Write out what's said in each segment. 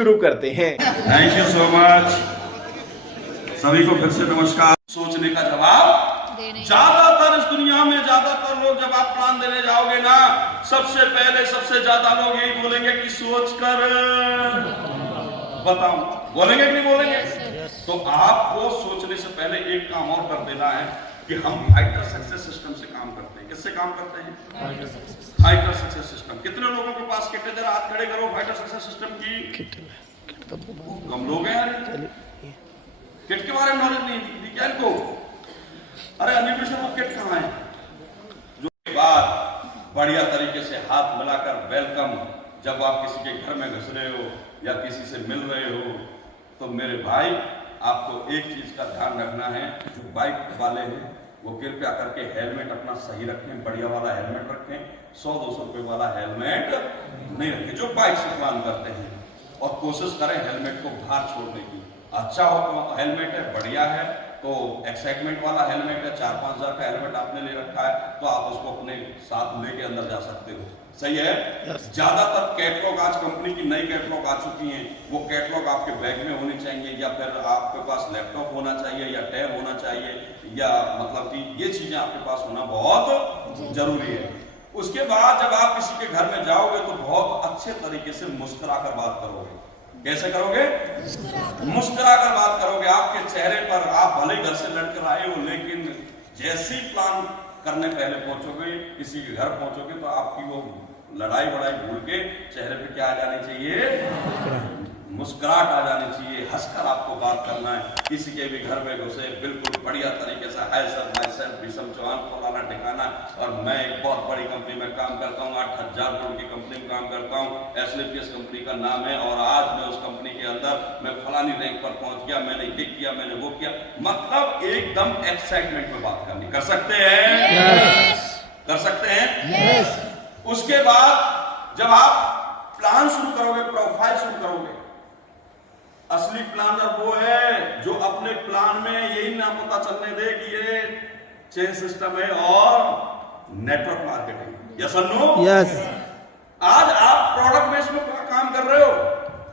शुरू करते हैं। Thank you so much. सभी को फिर से नमस्कार। सोचने का जवाब ज्यादातर इस दुनिया में ज्यादातर लोग जब आप प्लान देने जाओगे ना, सबसे पहले सबसे ज्यादा लोग यही बोलेंगे कि सोच कर बताऊं। बोलेंगे कि नहीं बोलेंगे? तो आपको सोचने से पहले एक काम और कर देना है कि हम फाइटर सक्सेस सिस्टम से काम करते हैं। किससे काम करते हैं? Fighter success system. कितने लोगों के पास किट है? जरा हाथ खड़े करो। फाइटर सक्सेस सिस्टम की कम लोग हैं यार। किट के बारे में नॉलेज नहीं क्या इनको? अरे एनिमेशन ऑफ किट कहाँ है? जो बात बढ़िया तरीके से हाथ मिलाकर वेलकम, जब आप किसी के घर में घुस रहे हो या किसी से मिल रहे हो, तो मेरे भाई आपको एक चीज का ध्यान रखना है। जो बाइक वाले हैं वो कृपया करके हेलमेट अपना सही रखें, बढ़िया वाला हेलमेट रखें। 100-200 रुपए वाला हेलमेट नहीं रखें जो बाइक से प्लान करते हैं। और कोशिश करें हेलमेट को बाहर छोड़ने की। अच्छा हो तो हेलमेट है, बढ़िया है तो एक्साइटमेंट वाला हेलमेट है, 4-5 हजार का हेलमेट आपने ले रखा है तो आप उसको अपने साथ लेके अंदर जा सकते हो। सही है। ज्यादातर कैटलॉग, आज कंपनी की नई कैटलॉग आ चुकी हैं, वो कैटलॉग आपके बैग में होनी चाहिए, या फिर आपके पास लैपटॉप होना चाहिए, या टैब होना चाहिए, या मतलब कि ये चीजें आपके पास होना बहुत जरूरी है। उसके बाद जब आप किसी के घर में जाओगे तो बहुत अच्छे तरीके से मुस्कुरा कर बात करोगे। कैसे करोगे? मुस्कुरा कर बात करोगे। आपके चेहरे पर, आप भले ही घर से लड़कर आए हो, लेकिन जैसे ही प्लान करने पहले पहुंचोगे, किसी के घर पहुंचोगे, तो आपकी वो लड़ाई वड़ाई भूल के चेहरे पे क्या आ जानी चाहिए? मुस्कुराहट आ जानी चाहिए। हंसकर आपको बात करना है। किसी के भी घर में घुसे बिल्कुल बढ़िया तरीके से, हाय सर, माय सेल्फ विषम चौहान, फलाना ठिकाना, और मैं एक बहुत बड़ी कंपनी में काम करता हूँ, 8000 करोड़ की कंपनी में काम करता हूँ, एसलीपीएस कंपनी का नाम है, और आज मैं उस कंपनी के अंदर मैं फलानी रैंक पर पहुंच गया, मैंने ये किया, मैंने वो किया। मतलब एकदम एक्साइटमेंट में बात करनी। कर सकते हैं? कर सकते हैं? उसके बाद जब आप प्लान शुरू करोगे, प्रोफाइल शुरू करोगे, असली प्लानर वो है जो अपने प्लान में यही ना पता चलने दे कि ये चेन सिस्टम है और नेटवर्क मार्केटिंग। यस और नो? यस। आज आप प्रोडक्ट बेस में काम कर रहे हो,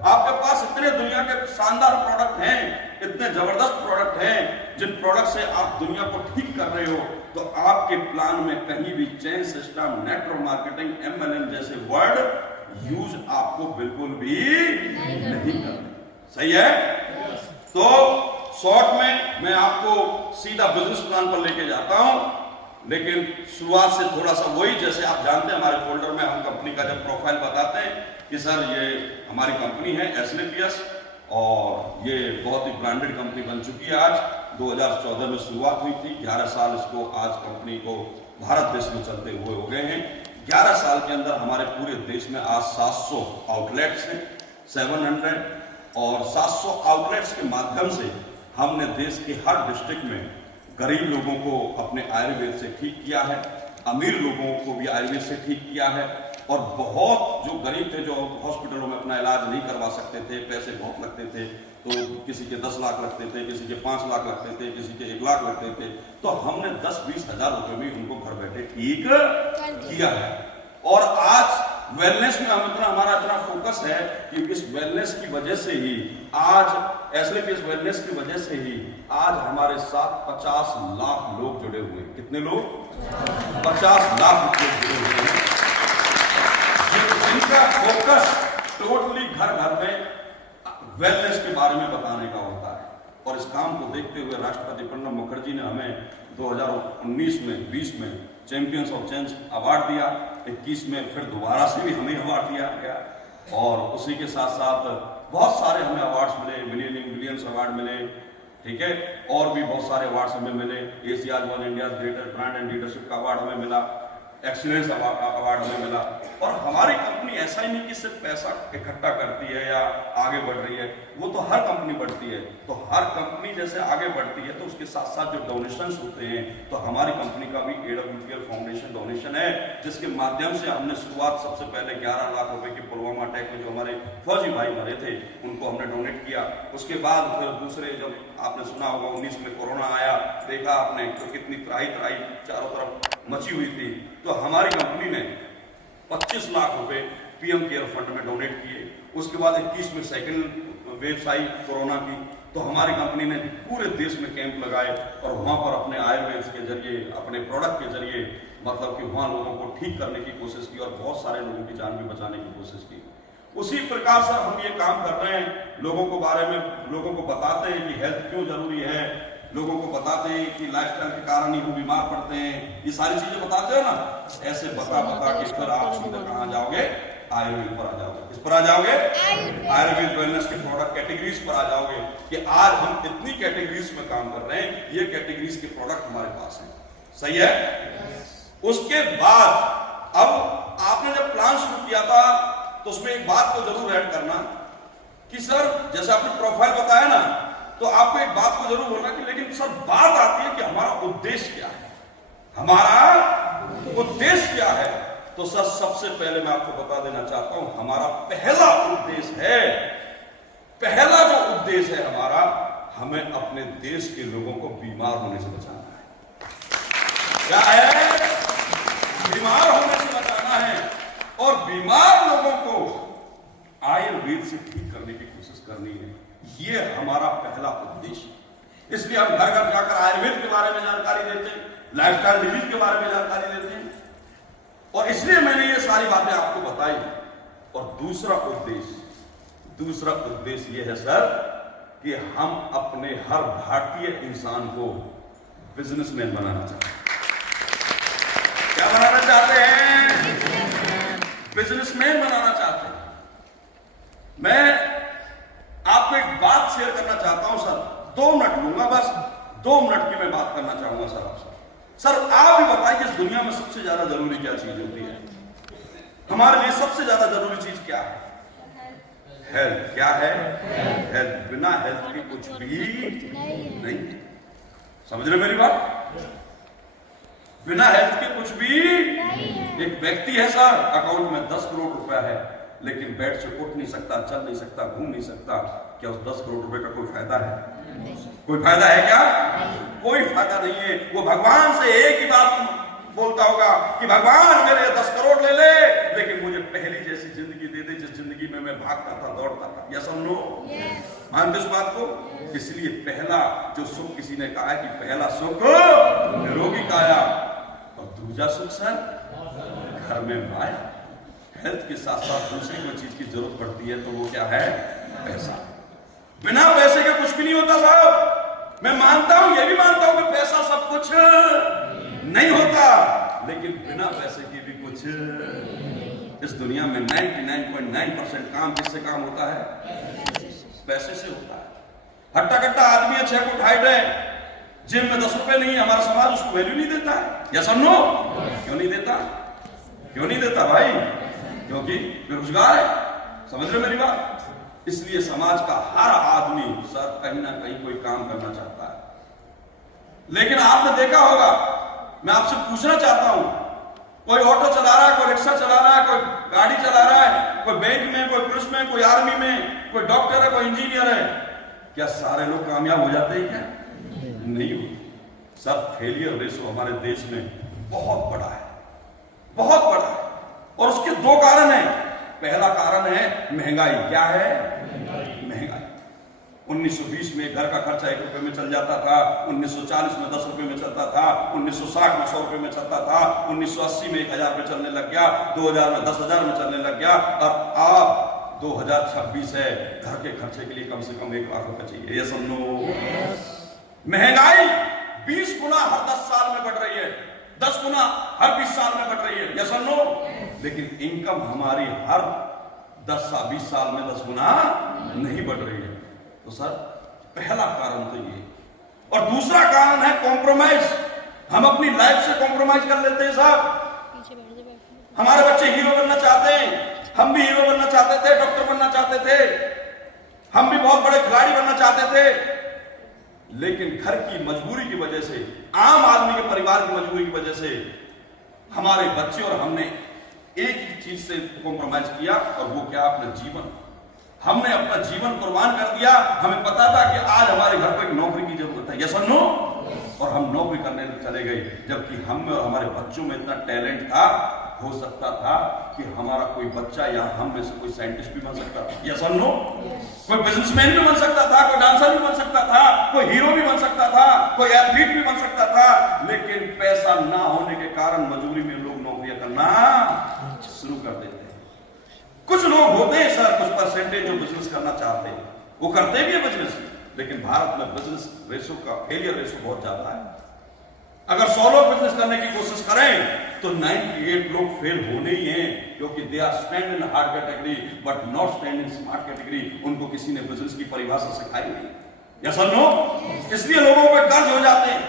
आपके पास इतने दुनिया के शानदार प्रोडक्ट हैं, इतने जबरदस्त प्रोडक्ट हैं, जिन प्रोडक्ट से आप दुनिया को ठीक कर रहे हो, तो आपके प्लान में कहीं भी chain system, network marketing, MLM जैसे वर्ड यूज आपको बिल्कुल भी नहीं करना। सही है? तो शॉर्ट में मैं आपको सीधा बिजनेस प्लान पर लेके जाता हूं, लेकिन शुरुआत से थोड़ा सा वही, जैसे आप जानते हैं हमारे फोल्डर में हम कंपनी का जब प्रोफाइल बताते हैं कि सर ये हमारी कंपनी है एसलीपीएस, और ये बहुत ही ब्रांडेड कंपनी बन चुकी है। आज 2014 में शुरुआत हुई थी, 11 साल इसको आज कंपनी को भारत देश में चलते हुए हो गए हैं। 11 साल के अंदर हमारे पूरे देश में आज 700 आउटलेट्स हैं, 700, और 700 आउटलेट्स के माध्यम से हमने देश के हर डिस्ट्रिक्ट में गरीब लोगों को अपने आयुर्वेद से ठीक किया है, अमीर लोगों को भी आयुर्वेद से ठीक किया है, और बहुत जो गरीब थे, जो हॉस्पिटलों में अपना इलाज नहीं करवा सकते थे, पैसे बहुत लगते थे, तो किसी के 10 लाख लगते थे, किसी के 5 लाख लगते थे, किसी के 1 लाख लगते थे, तो हमने 10-20 हजार रुपए में उनको घर बैठे ठीक किया है। और आज वेलनेस में हमारा इतना फोकस है कि इस वेलनेस की वजह से ही आज एसलीपीएस वेलनेस की वजह से ही आज हमारे साथ 50 लाख लोग जुड़े हुए हैं। कितने लोग? 50 लाख लोग जुड़े हुए हैं, जिनका फोकस टोटली घर घर में वेलनेस के बारे में बताने का होता है। और इस काम को देखते हुए राष्ट्रपति प्रणब मुखर्जी ने हमें 2019 में 20 में चैंपियंस ऑफ चेंज अवार्ड दिया, 21 में फिर दोबारा से भी हमें अवार्ड दिया गया, और उसी के साथ साथ बहुत सारे हमें अवार्ड्स मिले, मिलियंस अवार्ड मिले, ठीक है, और भी बहुत सारे अवार्ड्स हमें मिले। Asia's one India greater brand and leadership का अवार्ड हमें मिला, एक्सीलेंस अवार्ड हमें मिला। और हमारी कंपनी ऐसा ही नहीं कि सिर्फ पैसा इकट्ठा करती है या आगे बढ़ रही है, वो तो हर कंपनी बढ़ती है, तो हर कंपनी जैसे आगे बढ़ती है तो उसके साथ साथ जो डोनेशंस होते हैं, तो हमारी कंपनी का भी AWPL फाउंडेशन डोनेशन है, जिसके माध्यम से हमने शुरुआत सबसे पहले 11 लाख रुपए की पुलवामा अटैक में जो हमारे फौजी भाई मरे थे उनको हमने डोनेट किया। उसके बाद फिर दूसरे, जब आपने सुना होगा 19 में कोरोना आया, देखा आपने तो कितनी त्राही चारों तरफ मची हुई थी, तो हमारी कंपनी ने 25 लाख रुपए पीएम केयर फंड में डोनेट किए। उसके बाद 21 में सेकंड वेव आई कोरोना की, तो हमारी कंपनी ने पूरे देश में कैंप लगाए और वहां पर अपने आयुर्वेद के जरिए, अपने प्रोडक्ट के जरिए मतलब कि वहां लोगों को ठीक करने की कोशिश की और बहुत सारे लोगों की जान भी बचाने की कोशिश की। उसी प्रकार से हम ये काम कर रहे हैं, लोगों को बारे में लोगों को बताते हैं कि हेल्थ क्यों जरूरी है, लोगों को बताते हैं कि लाइफस्टाइल के कारण ही वो बीमार पड़ते हैं, ये सारी चीजें बताते हो ना। ऐसे बता के फिर आप सीधा कहाँ जाओगे, आयुर्वेद पर आ जाओगे। किस पर आ जाओगे? आयुर्वेद वेलनेस के प्रोडक्ट कैटेगरीज पर आ जाओगे कि आज हम इतनी कैटेगरीज में काम कर रहे हैं, ये कैटेगरीज के प्रोडक्ट हमारे पास हैं। सही है? उसके बाद अब आपने जब प्लान शुरू किया था तो उसमें एक बात को जरूर ऐड करना कि सर जैसे आपने प्रोफाइल बताया ना, तो आपको एक बात को जरूर बोलना कि लेकिन सर बात आती है कि हमारा उद्देश्य क्या है, हमारा उद्देश्य क्या है। तो सर सबसे पहले मैं आपको बता देना चाहता हूं, हमारा पहला उद्देश्य है, पहला जो उद्देश्य है हमारा, हमें अपने देश के लोगों को बीमार होने से बचाना है। क्या है? बीमार होने से बचाना है और बीमार लोगों को आयुर्वेद से ठीक करने की कोशिश करनी है। ये हमारा पहला उद्देश्य। इसलिए हम घर घर जाकर आयुर्वेद के बारे में जानकारी देते हैं, लाइफस्टाइल डिजीज के बारे में जानकारी देते हैं, और इसलिए मैंने ये सारी बातें आपको बताई। और दूसरा उद्देश्य ये है सर कि हम अपने हर भारतीय इंसान को बिजनेसमैन बनाना चाहते हैं। क्या बनाना चाहते हैं? बिजनेसमैन बनाना चाहते हैं। मैं आपको एक बात शेयर करना चाहता हूं सर, 2 मिनट लूंगा, बस 2 मिनट की मैं बात करना चाहूंगा सर आपसे। सर आप ही बताइए इस दुनिया में सबसे ज्यादा जरूरी क्या चीज होती है? हमारे लिए सबसे ज्यादा जरूरी चीज क्या है? हेल्थ। क्या है? हेल्थ। बिना हेल्थ के कुछ भी नहीं। समझ रहे मेरी बात? बिना हेल्थ के कुछ भी नहीं। एक व्यक्ति है सर, अकाउंट में 10 करोड़ रुपया है, लेकिन बेड से उठ नहीं सकता, चल नहीं सकता, घूम नहीं सकता। क्या उस 10 करोड़ रुपए का कोई फायदा है? कोई फायदा है क्या? कोई फायदा नहीं है। वो भगवान से एक ही बात बोलता होगा कि भगवान मेरे 10 करोड़ ले ले, लेकिन मुझे पहली जैसी जिंदगी दे दे जिस जिंदगी में मैं भागता था, दौड़ता था। यस और नो? मानते इस बात को? इसलिए पहला जो सुख किसी ने कहा है कि पहला सुख निरोगी काया, और दूसरा सुख सर घर में माया। हेल्थ के साथ साथ दूसरी कोई चीज की जरूरत पड़ती है तो वो क्या है? पैसा। बिना पैसे के कुछ भी नहीं होता साहब। मैं मानता हूं, ये भी मानता हूं कि पैसा सब कुछ नहीं होता, लेकिन बिना पैसे के भी कुछ। इस दुनिया में 99.9% काम किससे काम होता है? पैसे से होता है। हट्टा कट्टा आदमी है, 6 फुट हाइट है, जिम में 10 रुपए नहीं है, हमारा समाज उसको वैल्यू नहीं देता है। या सुनो, क्यों नहीं देता? क्यों नहीं देता भाई? क्योंकि बेरोजगार है। समझ रहे मेरी बात? इसलिए समाज का हर आदमी सर कहीं ना कहीं कोई काम करना चाहता है। लेकिन आपने देखा होगा, मैं आपसे पूछना चाहता हूं, कोई ऑटो चला रहा है, कोई रिक्शा चला रहा है, कोई गाड़ी चला रहा है, कोई बैंक में, कोई पुलिस में, कोई आर्मी में, कोई डॉक्टर है, कोई इंजीनियर है, क्या सारे लोग कामयाब हो जाते हैं? क्या नहीं होते सर। फेलियर रेशो हमारे देश में बहुत बड़ा है, बहुत बड़ा है, और उसके 2 कारण हैं। पहला कारण है महंगाई। क्या है? महंगाई। 1920 में घर का खर्चा 1 रुपए में चल जाता था, 1940 में 10 रुपए में चलता था, 1960 में 100 रुपए में चलता था, 1980 में 1000 रुपए चलने लग गया, 2000 में 10,000 में चलने लग गया, और अब 2026 है, घर के खर्चे के लिए कम से कम 1 लाख रुपए चाहिए। ये समझो, महंगाई 20 गुना हर 10 साल में बढ़ रही है, 10 गुना हर 20 साल में बढ़ रही है। ये समझो, लेकिन इनकम हमारी हर 20 साल में 10 गुना नहीं बढ़ रही है। तो सर पहला कारण तो ये, और दूसरा कारण है कॉम्प्रोमाइज। हम अपनी लाइफ से कॉम्प्रोमाइज कर लेते हैं साहब। हमारे बच्चे हीरो बनना चाहते हैं, हम भी हीरो बनना चाहते थे, डॉक्टर बनना चाहते थे, हम भी बहुत बड़े खिलाड़ी बनना चाहते थे, लेकिन घर की मजबूरी की वजह से, आम आदमी के परिवार की मजबूरी की वजह से हमारे बच्चे और हमने एक ही चीज से कॉम्प्रोमाइज किया, और वो क्या? अपना जीवन। हमने अपना जीवन कुर्बान कर दिया। हमें पता था कि आज हमारे घर पर एक नौकरी की जरूरत है, यस और नो, और हम नौकरी करने चले गए, जबकि हम में और हमारे बच्चों में इतना टैलेंट था हो सकता था कि हमारा कोई बच्चा या हम में से कोई साइंटिस्ट भी बन सकता था, यस और नो? कोई बिजनेसमैन भी बन सकता था, कोई डांसर भी बन सकता था, कोई हीरो भी बन सकता था, कोई एथलीट भी बन सकता था, लेकिन पैसा ना होने के कारण मजबूरी में लोग नौकरियां करना शुरू कर देते हैं। कुछ लोग होते हैं सर, कुछ परसेंटेज जो बिजनेस करना चाहते हैं, वो करते भी है बिजनेस, लेकिन भारत में बिजनेस रेशो का फेलियर रेशो बहुत ज्यादा है। अगर 100 लोग बिजनेस करने की कोशिश करें तो 98 लोग फेल होने ही हैं, क्योंकि they are stand in hard category but not stand in smart category. उनको किसी ने बिजनेस की परिभाषा सिखाई नहीं, यस और नो? इसलिए लोगों पे कर्ज हो जाते हैं,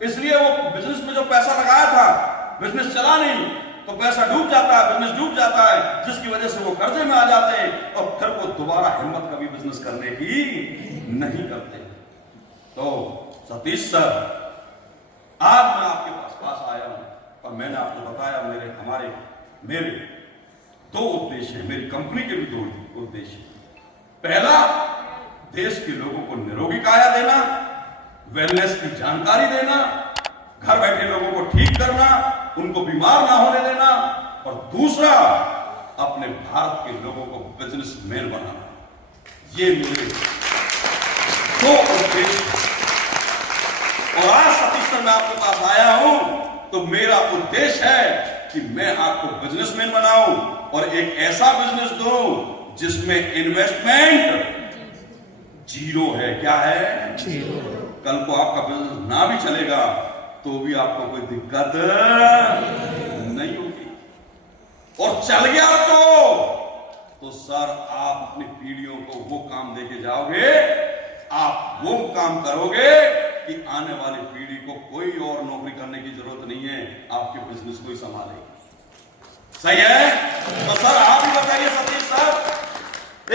इसलिए वो बिजनेस में जो पैसा लगाया था, बिजनेस चला नहीं तो पैसा डूब जाता है, बिजनेस डूब जाता है, जिसकी वजह से वो कर्जे में आ जाते हैं और फिर वो दोबारा हिम्मत कभी बिजनेस करने की नहीं करते। तो सतीश सर, आज मैं आपके पास आया हूं और मैंने आपको बताया मेरे 2 उद्देश्य हैं, मेरी कंपनी के भी 2 उद्देश्य। पहला, देश के लोगों को निरोगी काया देना, वेलनेस की जानकारी देना, घर बैठे लोगों को ठीक करना, उनको बीमार ना होने देना, और दूसरा, अपने भारत के लोगों को बिजनेसमैन बनाना। ये मेरे 2 उद्देश्य। और आज सतीश सर मैं आपके पास आया हूं तो मेरा उद्देश्य है कि मैं आपको बिजनेसमैन बनाऊं और एक ऐसा बिजनेस दूं जिसमें इन्वेस्टमेंट जीरो है। क्या है? जीरो। कल को आपका बिजनेस ना भी चलेगा तो भी आपको कोई दिक्कत नहीं होगी, और चल गया तो सर आप अपनी पीढ़ियों को वो काम देके जाओगे, आप वो काम करोगे कि आने वाली पीढ़ी को कोई और नौकरी करने की जरूरत नहीं है, आपके बिजनेस को ही संभालेगी। सही है? तो सर आप ही बताइए सतीश सर,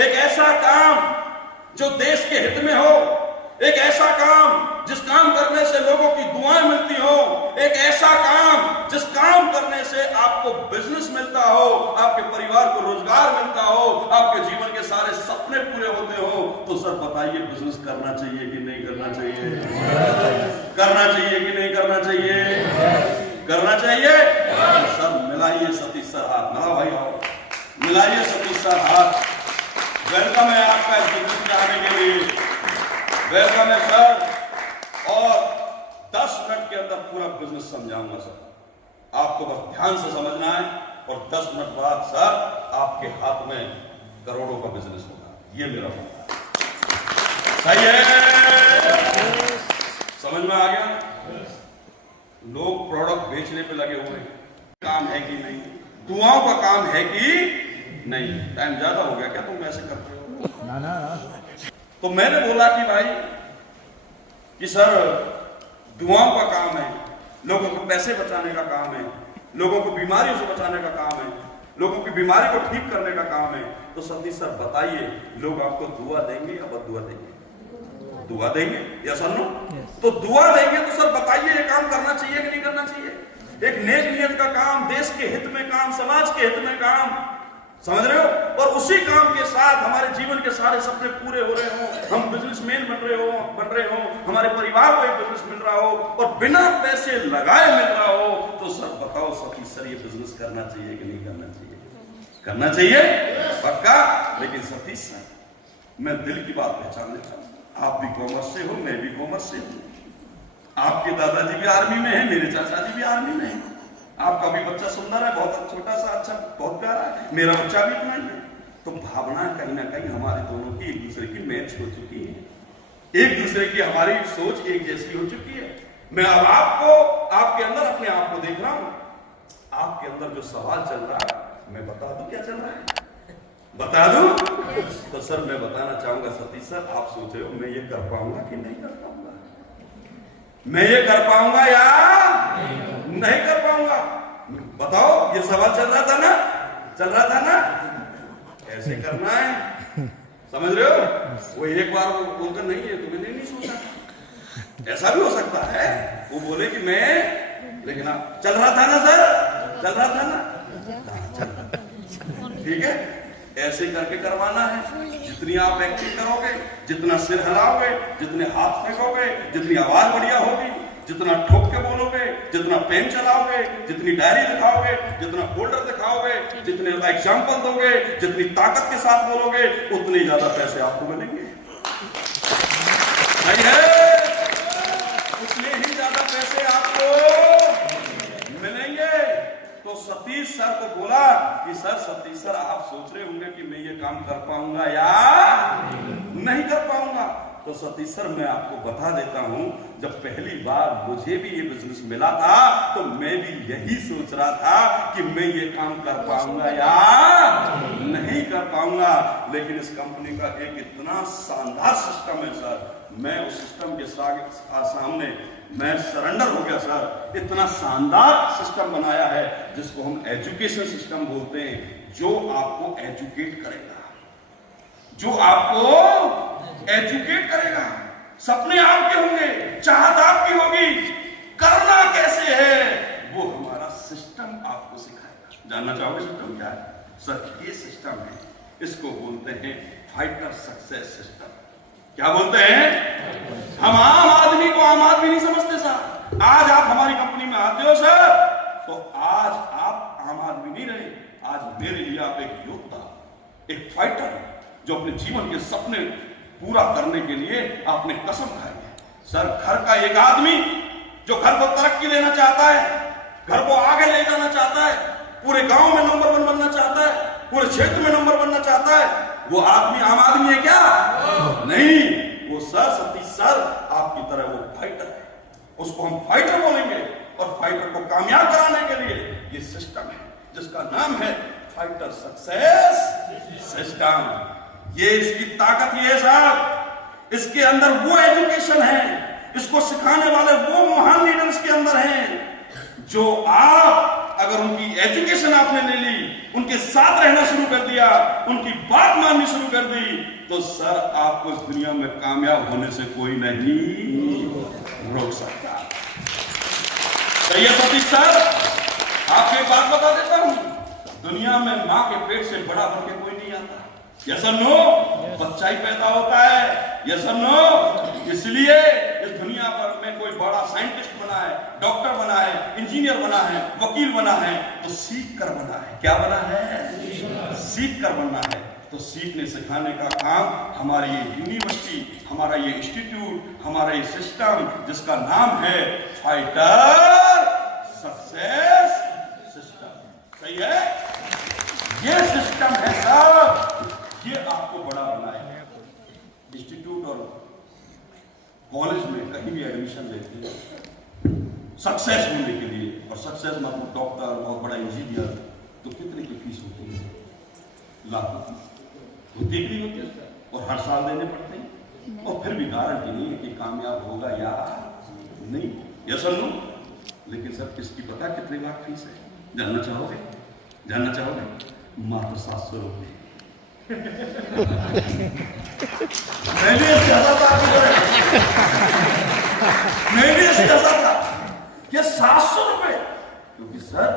एक ऐसा काम जो देश के हित में हो, एक ऐसा काम जिस काम करने से लोगों की दुआएं मिलती हो, एक ऐसा काम जिस काम करने से आपको बिजनेस मिलता हो, आपके परिवार को रोजगार मिलता हो, आपके जीवन के सारे सपने पूरे होते हो, तो सर बताइए बिजनेस करना चाहिए कि नहीं करना चाहिए? करना चाहिए कि नहीं करना चाहिए? करना चाहिए। सर मिलाइए सतीश सर हाथ, मिलाओ भाई, आओ मिलाइए सतीश सर हाथ। वेलकम है आपका इस बिजनेस में आने के लिए, वेलकम है सर। और 10 मिनट के अंदर पूरा बिजनेस समझाऊंगा सर, आपको बस ध्यान से समझना है, और 10 मिनट बाद सर आपके हाथ में करोड़ों का बिजनेस होगा। ये मेरा मानना है। सही है? समझ में आ गया? लोग प्रोडक्ट बेचने पे लगे हुए हैं, काम है कि नहीं, दुआओं का काम है कि नहीं। टाइम ज्यादा हो गया क्या तुम ऐसे करते हो? ना ना। तो मैंने बोला कि भाई कि सर दुआओं का काम है, लोगों को पैसे बचाने का काम है, लोगों को बीमारियों से बचाने का काम है, लोगों की बीमारी को ठीक करने का काम है। तो सतीश सर बताइए, लोग आपको दुआ देंगे या बददुआ देंगे? दुआ देंगे, या सर नो? तो दुआ देंगे तो सर बताइए ये काम करना चाहिए कि नहीं करना चाहिए? एक नेक नियत का काम, देश के हित में काम, समाज के हित में काम, समझ रहे हो? और उसी काम के साथ हमारे जीवन के सारे सपने पूरे हो रहे हो, हम बिजनेसमैन बन रहे हो, हमारे परिवार को एक बिजनेस मिल रहा हो और बिना पैसे लगाए मिल रहा हो, तो सर बताओ सतीश सर ये बिजनेस करना चाहिए कि नहीं करना चाहिए? करना चाहिए पक्का। लेकिन सतीश सर मैं दिल की बात पहचान लेता हूं, आप भी कॉमर्स से हो, मैं भी कॉमर्स से हूं, आपके दादाजी भी आर्मी में है, मेरे चाचा जी भी आर्मी में है, आपका भी बच्चा सुंदर है, बहुत छोटा सा, अच्छा, बहुत प्यारा है, मेरा बच्चा भी इतना ही है। तो भावना कहीं ना कहीं हमारे दोनों की एक दूसरे की मैच हो चुकी है, एक दूसरे की हमारी सोच एक जैसी हो चुकी है। मैं अब आपके अंदर अपने आप को देख रहा हूं, आपके अंदर जो सवाल चल रहा है मैं बता दूं क्या चल रहा है? बता दूं? तो सर मैं बताना चाहूंगा सतीश सर, आप सोच रहे हो मैं ये कर पाऊंगा कि नहीं कर पाऊंगा, मैं ये कर पाऊंगा या नहीं कर पाऊंगा? बताओ, ये सवाल चल रहा था ना, चल रहा था ना? ऐसे करना है, समझ रहे हो? वो एक बार वो बोलकर नहीं है तो मैंने नहीं सोचा, ऐसा भी हो सकता है वो बोले कि मैं, लेकिन आप चल रहा था ना सर, चल रहा था ना, ठीक है? ऐसे करके करवाना है। जितनी आप एक्टिंग करोगे, जितना सिर हिलाओगे, जितने हाथ फेंकोगे, जितनी आवाज बढ़िया होगी, जितना ठोक के बोलोगे, जितना पेन चलाओगे, जितनी डायरी दिखाओगे, जितना फोल्डर दिखाओगे, जितने एग्जाम्पल दोगे, जितनी ताकत के साथ बोलोगे, उतने ज्यादा पैसे आपको मिलेंगे। सही है? उतने ही ज्यादा पैसे आपको मिलेंगे। तो सतीश सर को बोला कि सर, सतीश सर आप सोच रहे होंगे कि मैं ये काम कर पाऊंगा या नहीं कर पाऊंगा। तो सतीश सर मैं आपको बता देता हूं, जब पहली बार मुझे भी ये बिजनेस मिला था तो मैं भी यही सोच रहा था कि मैं ये काम कर पाऊंगा या नहीं कर पाऊंगा। लेकिन इस कंपनी का एक इतना शानदार सिस्टम है सर, मैं उस सिस्टम के सामने मैं सरेंडर हो गया सर। इतना शानदार सिस्टम बनाया है जिसको हम एजुकेशन सिस्टम बोलते हैं, जो आपको एजुकेट करेगा, जो आपको एजुकेट करेगा। सपने आपके होंगे, चाहत आपकी होगी, करना कैसे है वो हमारा सिस्टम आपको सिखाएगा। जानना चाहोगे सिस्टम क्या है? सर ये सिस्टम है, इसको बोलते हैं फाइटर सक्सेस सिस्टम। क्या बोलते हैं? हम आम आदमी को आम आदमी नहीं समझते सर। आज आप हमारी कंपनी में आते हो सर, तो आज आप आम आदमी नहीं रहे, आज मेरे लिए आप एक योद्धा, एक फाइटर, जो अपने जीवन के सपने पूरा करने के लिए आपने कसम खाई है। सर घर का एक आदमी जो घर को तरक्की देना चाहता है, घर को आगे ले जाना चाहता है, पूरे गांव में नंबर 1 बनना चाहता है, पूरे क्षेत्र में नंबर बनना चाहता है, वो आदमी आम आदमी है क्या? नहीं, वो सर सतीश सर आपकी तरह वो फाइटर है। उसको हम फाइटर बोलेंगे, और फाइटर को कामयाब कराने के लिए ये सिस्टम है जिसका नाम है फाइटर सक्सेस सिस्टम। ये इसकी ताकत ये है साहब, इसके अंदर वो एजुकेशन है, इसको सिखाने वाले वो महान लीडर इसके अंदर हैं, जो आप अगर उनकी एजुकेशन आपने ले ली, उनके साथ रहना शुरू कर दिया, उनकी बात माननी शुरू कर दी, तो सर आपको इस दुनिया में कामयाब होने से कोई नहीं रोक सकता। सही है सतीश सर? आपको एक बात बता देता हूं, दुनिया में मां के पेट से बड़ा बन के कोई नहीं आता। यस और नो? बच्चा ही पैदा होता है। यस और नो? इसलिए इस दुनिया पर में कोई बड़ा साइंटिस्ट बना है, डॉक्टर बना है, इंजीनियर बना है, वकील बना है, तो सीख कर बना है। क्या बना है? सीख कर बनना है। तो सीखने सिखाने का काम हमारी ये यूनिवर्सिटी, हमारा ये इंस्टीट्यूट, हमारा ये सिस्टम जिसका नाम है फाइटर सक्सेस सिस्टम। सही है? ये सिस्टम है सर, ये आपको बड़ा बनाएगा। इंस्टीट्यूट और कॉलेज में कहीं भी एडमिशन लेते हैं सक्सेस होने के लिए, और सक्सेस मतलब डॉक्टर, बहुत बड़ा इंजीनियर, तो कितने की फीस होती है? लाखों की होती भी होती है, और हर साल देने पड़ते हैं, और फिर भी गारंटी नहीं है कि कामयाब होगा या नहीं। यस और नो? लेकिन सर किसकी पता कितने लाख फीस है? जानना चाहोगे? जानना चाहोगे? मात्र 700 रुपये। मैं भी ये 700 रुपए, क्योंकि सर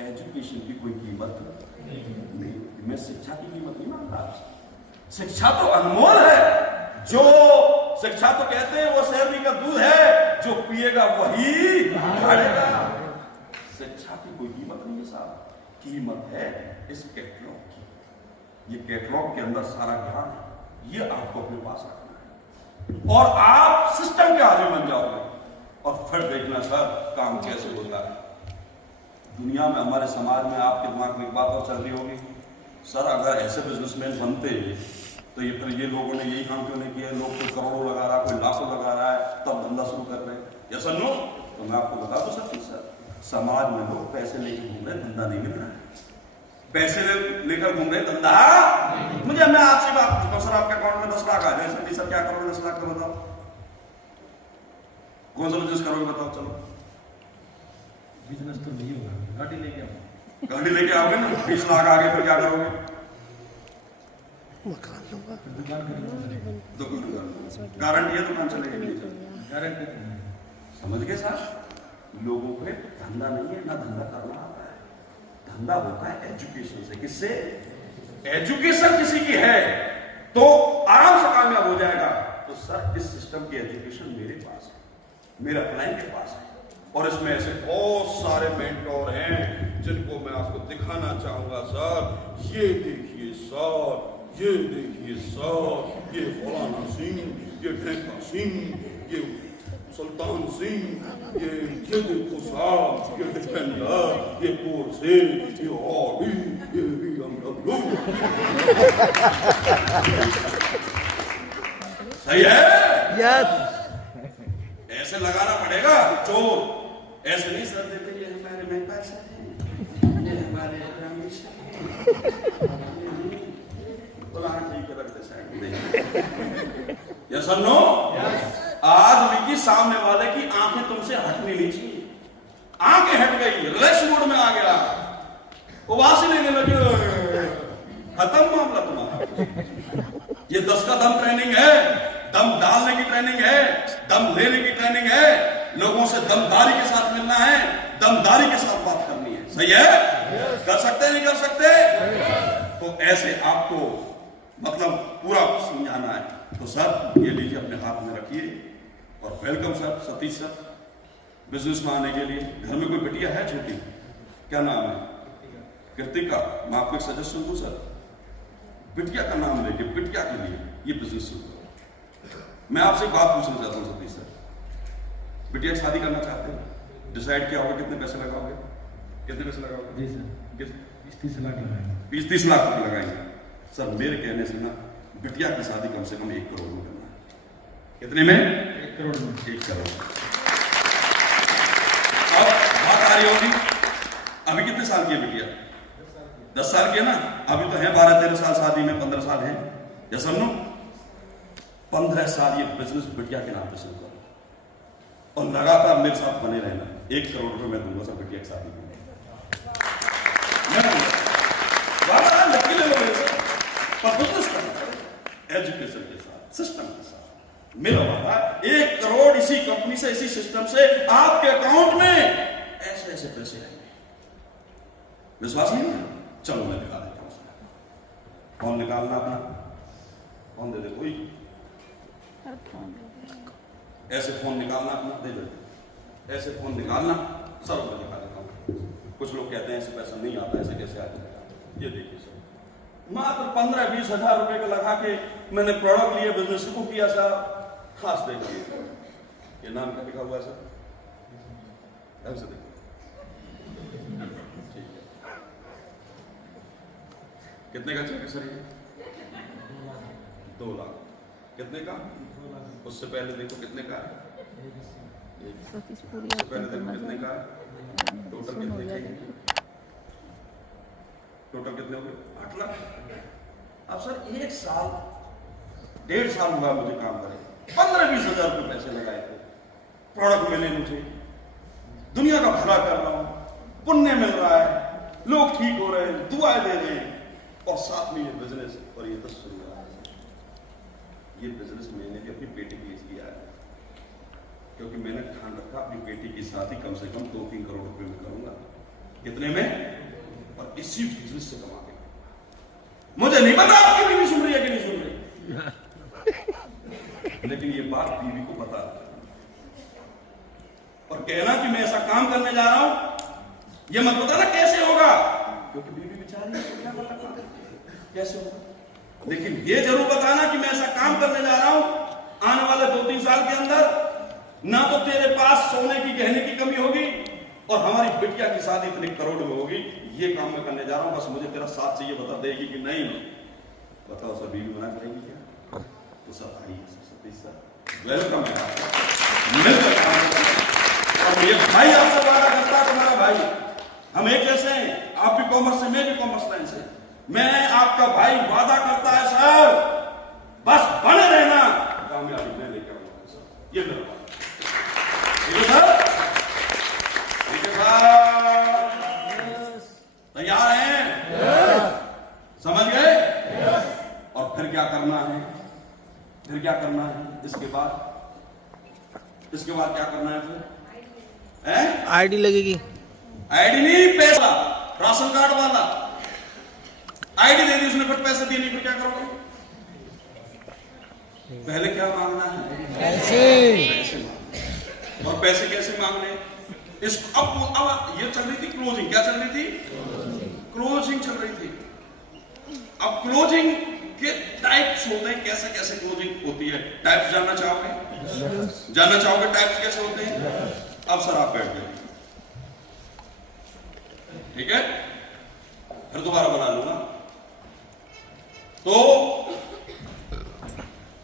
एजुकेशन की कोई कीमत नहीं, मैं शिक्षा की कीमत नहीं मानता। शिक्षा तो अनमोल है, जो शिक्षा तो कहते हैं वो शेरनी का दूध है, जो पिएगा वही झाड़ेगा। शिक्षा की कोई कीमत नहीं है साहब, कीमत है इस कैटलॉग की। ये कैटलॉग के अंदर सारा ज्ञान है, ये आपको अपने पास रखना है, और आप सिस्टम के आदमी बन जाओगे, और फिर देखना सर काम कैसे होता है। दुनिया में, हमारे समाज में आपके दिमाग में एक बात और चल रही होगी, सर अगर ऐसे बिजनेसमैन बनते तो ये फिर ये लोगों ने यही काम क्यों नहीं किया? लोग कोई करोड़ों लगा रहा है, कोई लाखों लगा रहा है, तब धंधा शुरू कर रहे हैं। या सर नो? तो मैं आपको बता दूं सर, समाज में लोग पैसे लेकर घूम रहे, धंधा नहीं मिल रहा है। पैसे लेकर घूम रहे, धंधा मुझे, मैं आपसे बात पूछता हूं, सर आपके अकाउंट में 10 लाख आ जाए, सर क्या करोगे 10 लाख का? बताओ कौन सा बिजनेस करोगे? बताओ। चलो बिजनेस तो नहीं होगा, गाड़ी लेके आओ। गाड़ी लेके आओगे ना, 20 लाख आ गए, फिर क्या करोगे? दुकान करेंगे। गारंटी है दुकान चलेगी? गारंटी समझ गए साहब? लोगों को धंधा नहीं है, ना धंधा करना आता है, धंधा होता है एजुकेशन से। किससे? एजुकेशन किसी की है तो आराम से कामयाब हो जाएगा। तो सर इस सिस्टम की एजुकेशन मेरे पास है, मेरा क्लाइंट के पास है, और इसमें ऐसे बहुत सारे मेंटोर हैं जिनको मैं आपको दिखाना चाहूंगा सर। ये देखिए सर, ये देखिए सर, ये फलाना सिंह, ये ढेका सिंह, ये सुल्तान सिंह, ये देखो साहब, ये डिफेंडर, ये पोर्शे, ये ऑडी, ये BMW। सही है? यस। ऐसे लगाना पड़ेगा चोर, ऐसे नहीं सर। देखिए ये हमारे मेहपास हैं, ये हमारे रमेश हैं, बोला हाँ ठीक है, रखते साइड में। यस और नो? आदमी की सामने वाले की आंखें तुमसे हटनी नहीं चाहिए। आंखें हट गई, रिलैक्स मोड में आ गया, उबासी लेने लगे, खत्म मामला तुम्हारा। ये 10 का दम ट्रेनिंग है, दम डालने की ट्रेनिंग है, दम लेने की ट्रेनिंग है। लोगों से दमदारी के साथ मिलना है, दमदारी के साथ बात करनी है। सही है? कर सकते नहीं कर सकते? तो ऐसे आपको मतलब पूरा समझाना है। तो सर ये लीजिए, अपने हाथ में रखिए, और welcome sir Satish sir business में आने के लिए। घर में कोई बिटिया है छोटी? क्या नाम है? कृतिका। मैं आपको एक सजेशन दूं सर, बिटिया का नाम लेके बिटिया के लिए ये बिजनेस शुरू करो। मैं आपसे एक बात पूछना चाहता हूँ सतीश सर, बिटिया की शादी करना चाहते हैं, डिसाइड किया होगा कितने पैसे लगाओगे? कितने पैसे लगाओगे? जी सर, 20-30 लाख लगाएंगे। 20-30 लाख रुपए लगाएंगे। सर मेरे कहने से ना, बिटिया की शादी कम से कम 1 करोड़ में करना है। कितने में? 1 करोड़ में। 1 करोड़। अब बात आ रही होगी, अभी कितने साल की है बिटिया? 10 साल की है ना? अभी तो है 12-13 साल शादी में, 15 साल है। या समझो 15 साल ये बिजनेस बिटिया के नाम पे शुरू करो, और लगातार मेरे साथ बने रहना। 1 करोड़ रुपए मैं दूंगा सर बिटिया की शादी में। लकी ले लो मेरे से, पर बिजनेस करना एजुकेशन के साथ, सिस्टम के साथ। मेरा वादा 1 करोड़ इसी कंपनी से, इसी सिस्टम से आपके अकाउंट में ऐसे ऐसे पैसे आएंगे। विश्वास नहीं है? चलो मैं दिखा देता हूं। फोन निकालना अपना, फोन दे दे कोई, ऐसे फोन निकालना अपना, दे दे, ऐसे फोन निकालना। सर मैं दिखा देता हूं। कुछ लोग कहते हैं ऐसे पैसा नहीं आता, ऐसे कैसे आ जाएगा? ये देखिए सर, मात्र 15-20 हजार रुपए का लगा के मैंने प्रोडक्ट लिए, बिजनेस शुरू किया सर। खास देखिए, ये नाम क्या लिखा हुआ है सर? ऐसे देखिए, कितने का चेक है सर ये? 2 लाख। कितने का? उससे पहले देखो कितने का है? उससे पहले देखो कितने का है? टोटल कितने का है? टोटल कितने हो गए? 8 लाख। अब सर 1 साल 1.5 साल हुआ मुझे काम करे, 15-20 हजार रुपए पैसे लगाए थे, प्रोडक्ट मिले मुझे, दुनिया का भला कर रहा हूं, पुण्य मिल रहा है, लोग ठीक हो रहे हैं, दुआएं दे रहे हैं, और साथ में ये बिजनेस। और ये तो शुरू हुआ है, ये बिजनेस मैंने भी अपनी बेटी के लिए किया है, क्योंकि मैंने ठान रखा अपनी बेटी की शादी कम से कम 2-3 करोड़ रुपए में करूंगा। कितने में? और इसी बिजनेस से कमा के। मुझे नहीं पता आपकी बीवी सुन रही है कि नहीं सुन रही, लेकिन ये बात बीवी को पता है। और कहना कि मैं ऐसा काम करने जा रहा हूं, ये मत बताना कैसे होगा, क्योंकि बीवी बेचारी है, क्या पता कैसे होगा। लेकिन ये जरूर बताना कि मैं ऐसा काम करने जा रहा हूं, आने वाले 2-3 साल के अंदर ना तो तेरे पास सोने की गहने की कमी होगी, और हमारी बिटिया की शादी इतने करोड़ में होगी। ये काम मैं करने जा रहा हूं, बस मुझे तेरा साथ चाहिए। बता देगी कि नहीं? बताओ सर, बीवी मना करेगी क्या? तो सब आई सतीश सर, वेलकम है आपका, मिलकर काम करना। और ये भाई आपसे वादा करता है, तुम्हारा भाई, हम एक जैसे हैं। आप भी कॉमर्स से, मैं भी कॉमर्स लाइन से। मैं आपका भाई वादा करता है सर, बस बने रहना, कामयाबी मैं लेकर आऊंगा सर। ये मेरा वादा। ठीक है सर? ठीक है सर? तैयार हैं? समझ गए? और फिर क्या करना है? फिर क्या करना है? इसके बाद क्या करना है फिर? आईडी लगेगी। आईडी नहीं, पैसा, राशन कार्ड वाला आईडी दे दी उसने, फिर पैसे दिए नहीं, फिर क्या करोगे? पहले क्या मांगना है? पैसे मांगना। तो पैसे कैसे मांगने, इस अब ये चल रही थी क्लोजिंग। क्या चल रही थी? क्लोजिंग चल रही थी। अब क्लोजिंग के टाइप्स होते हैं, कैसे कैसे क्लोजिंग होती है, टाइप्स जानना चाहोगे? जानना चाहोगे टाइप्स कैसे होते हैं? अब सर आप बैठ गए, ठीक है, फिर दोबारा बना लूंगा। तो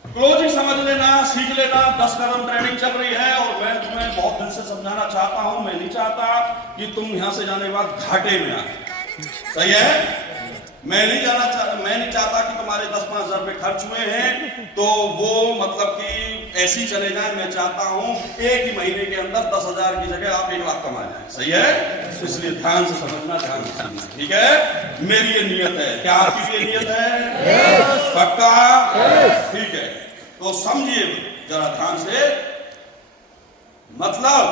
क्लोजिंग समझ लेना, सीख लेना। 10 कदम ट्रेनिंग चल रही है और मैं तुम्हें बहुत दिल से समझाना चाहता हूं, मैं नहीं चाहता कि तुम यहां से जाने के बाद घाटे में आए। सही है? मैं नहीं चाहता कि तुम्हारे 10-5 हजार रुपए खर्च हुए हैं तो वो मतलब कि ऐसे ही चले जाए। मैं चाहता हूं एक ही महीने के अंदर 10,000 की जगह आप 1 लाख कमा जाए। सही है? इसलिए ध्यान से समझना, ध्यान से समझना, ठीक है? मेरी ये नियत है। क्या आपकी भी ये नियत है? पक्का? ठीक है, तो समझिए जरा ध्यान से। मतलब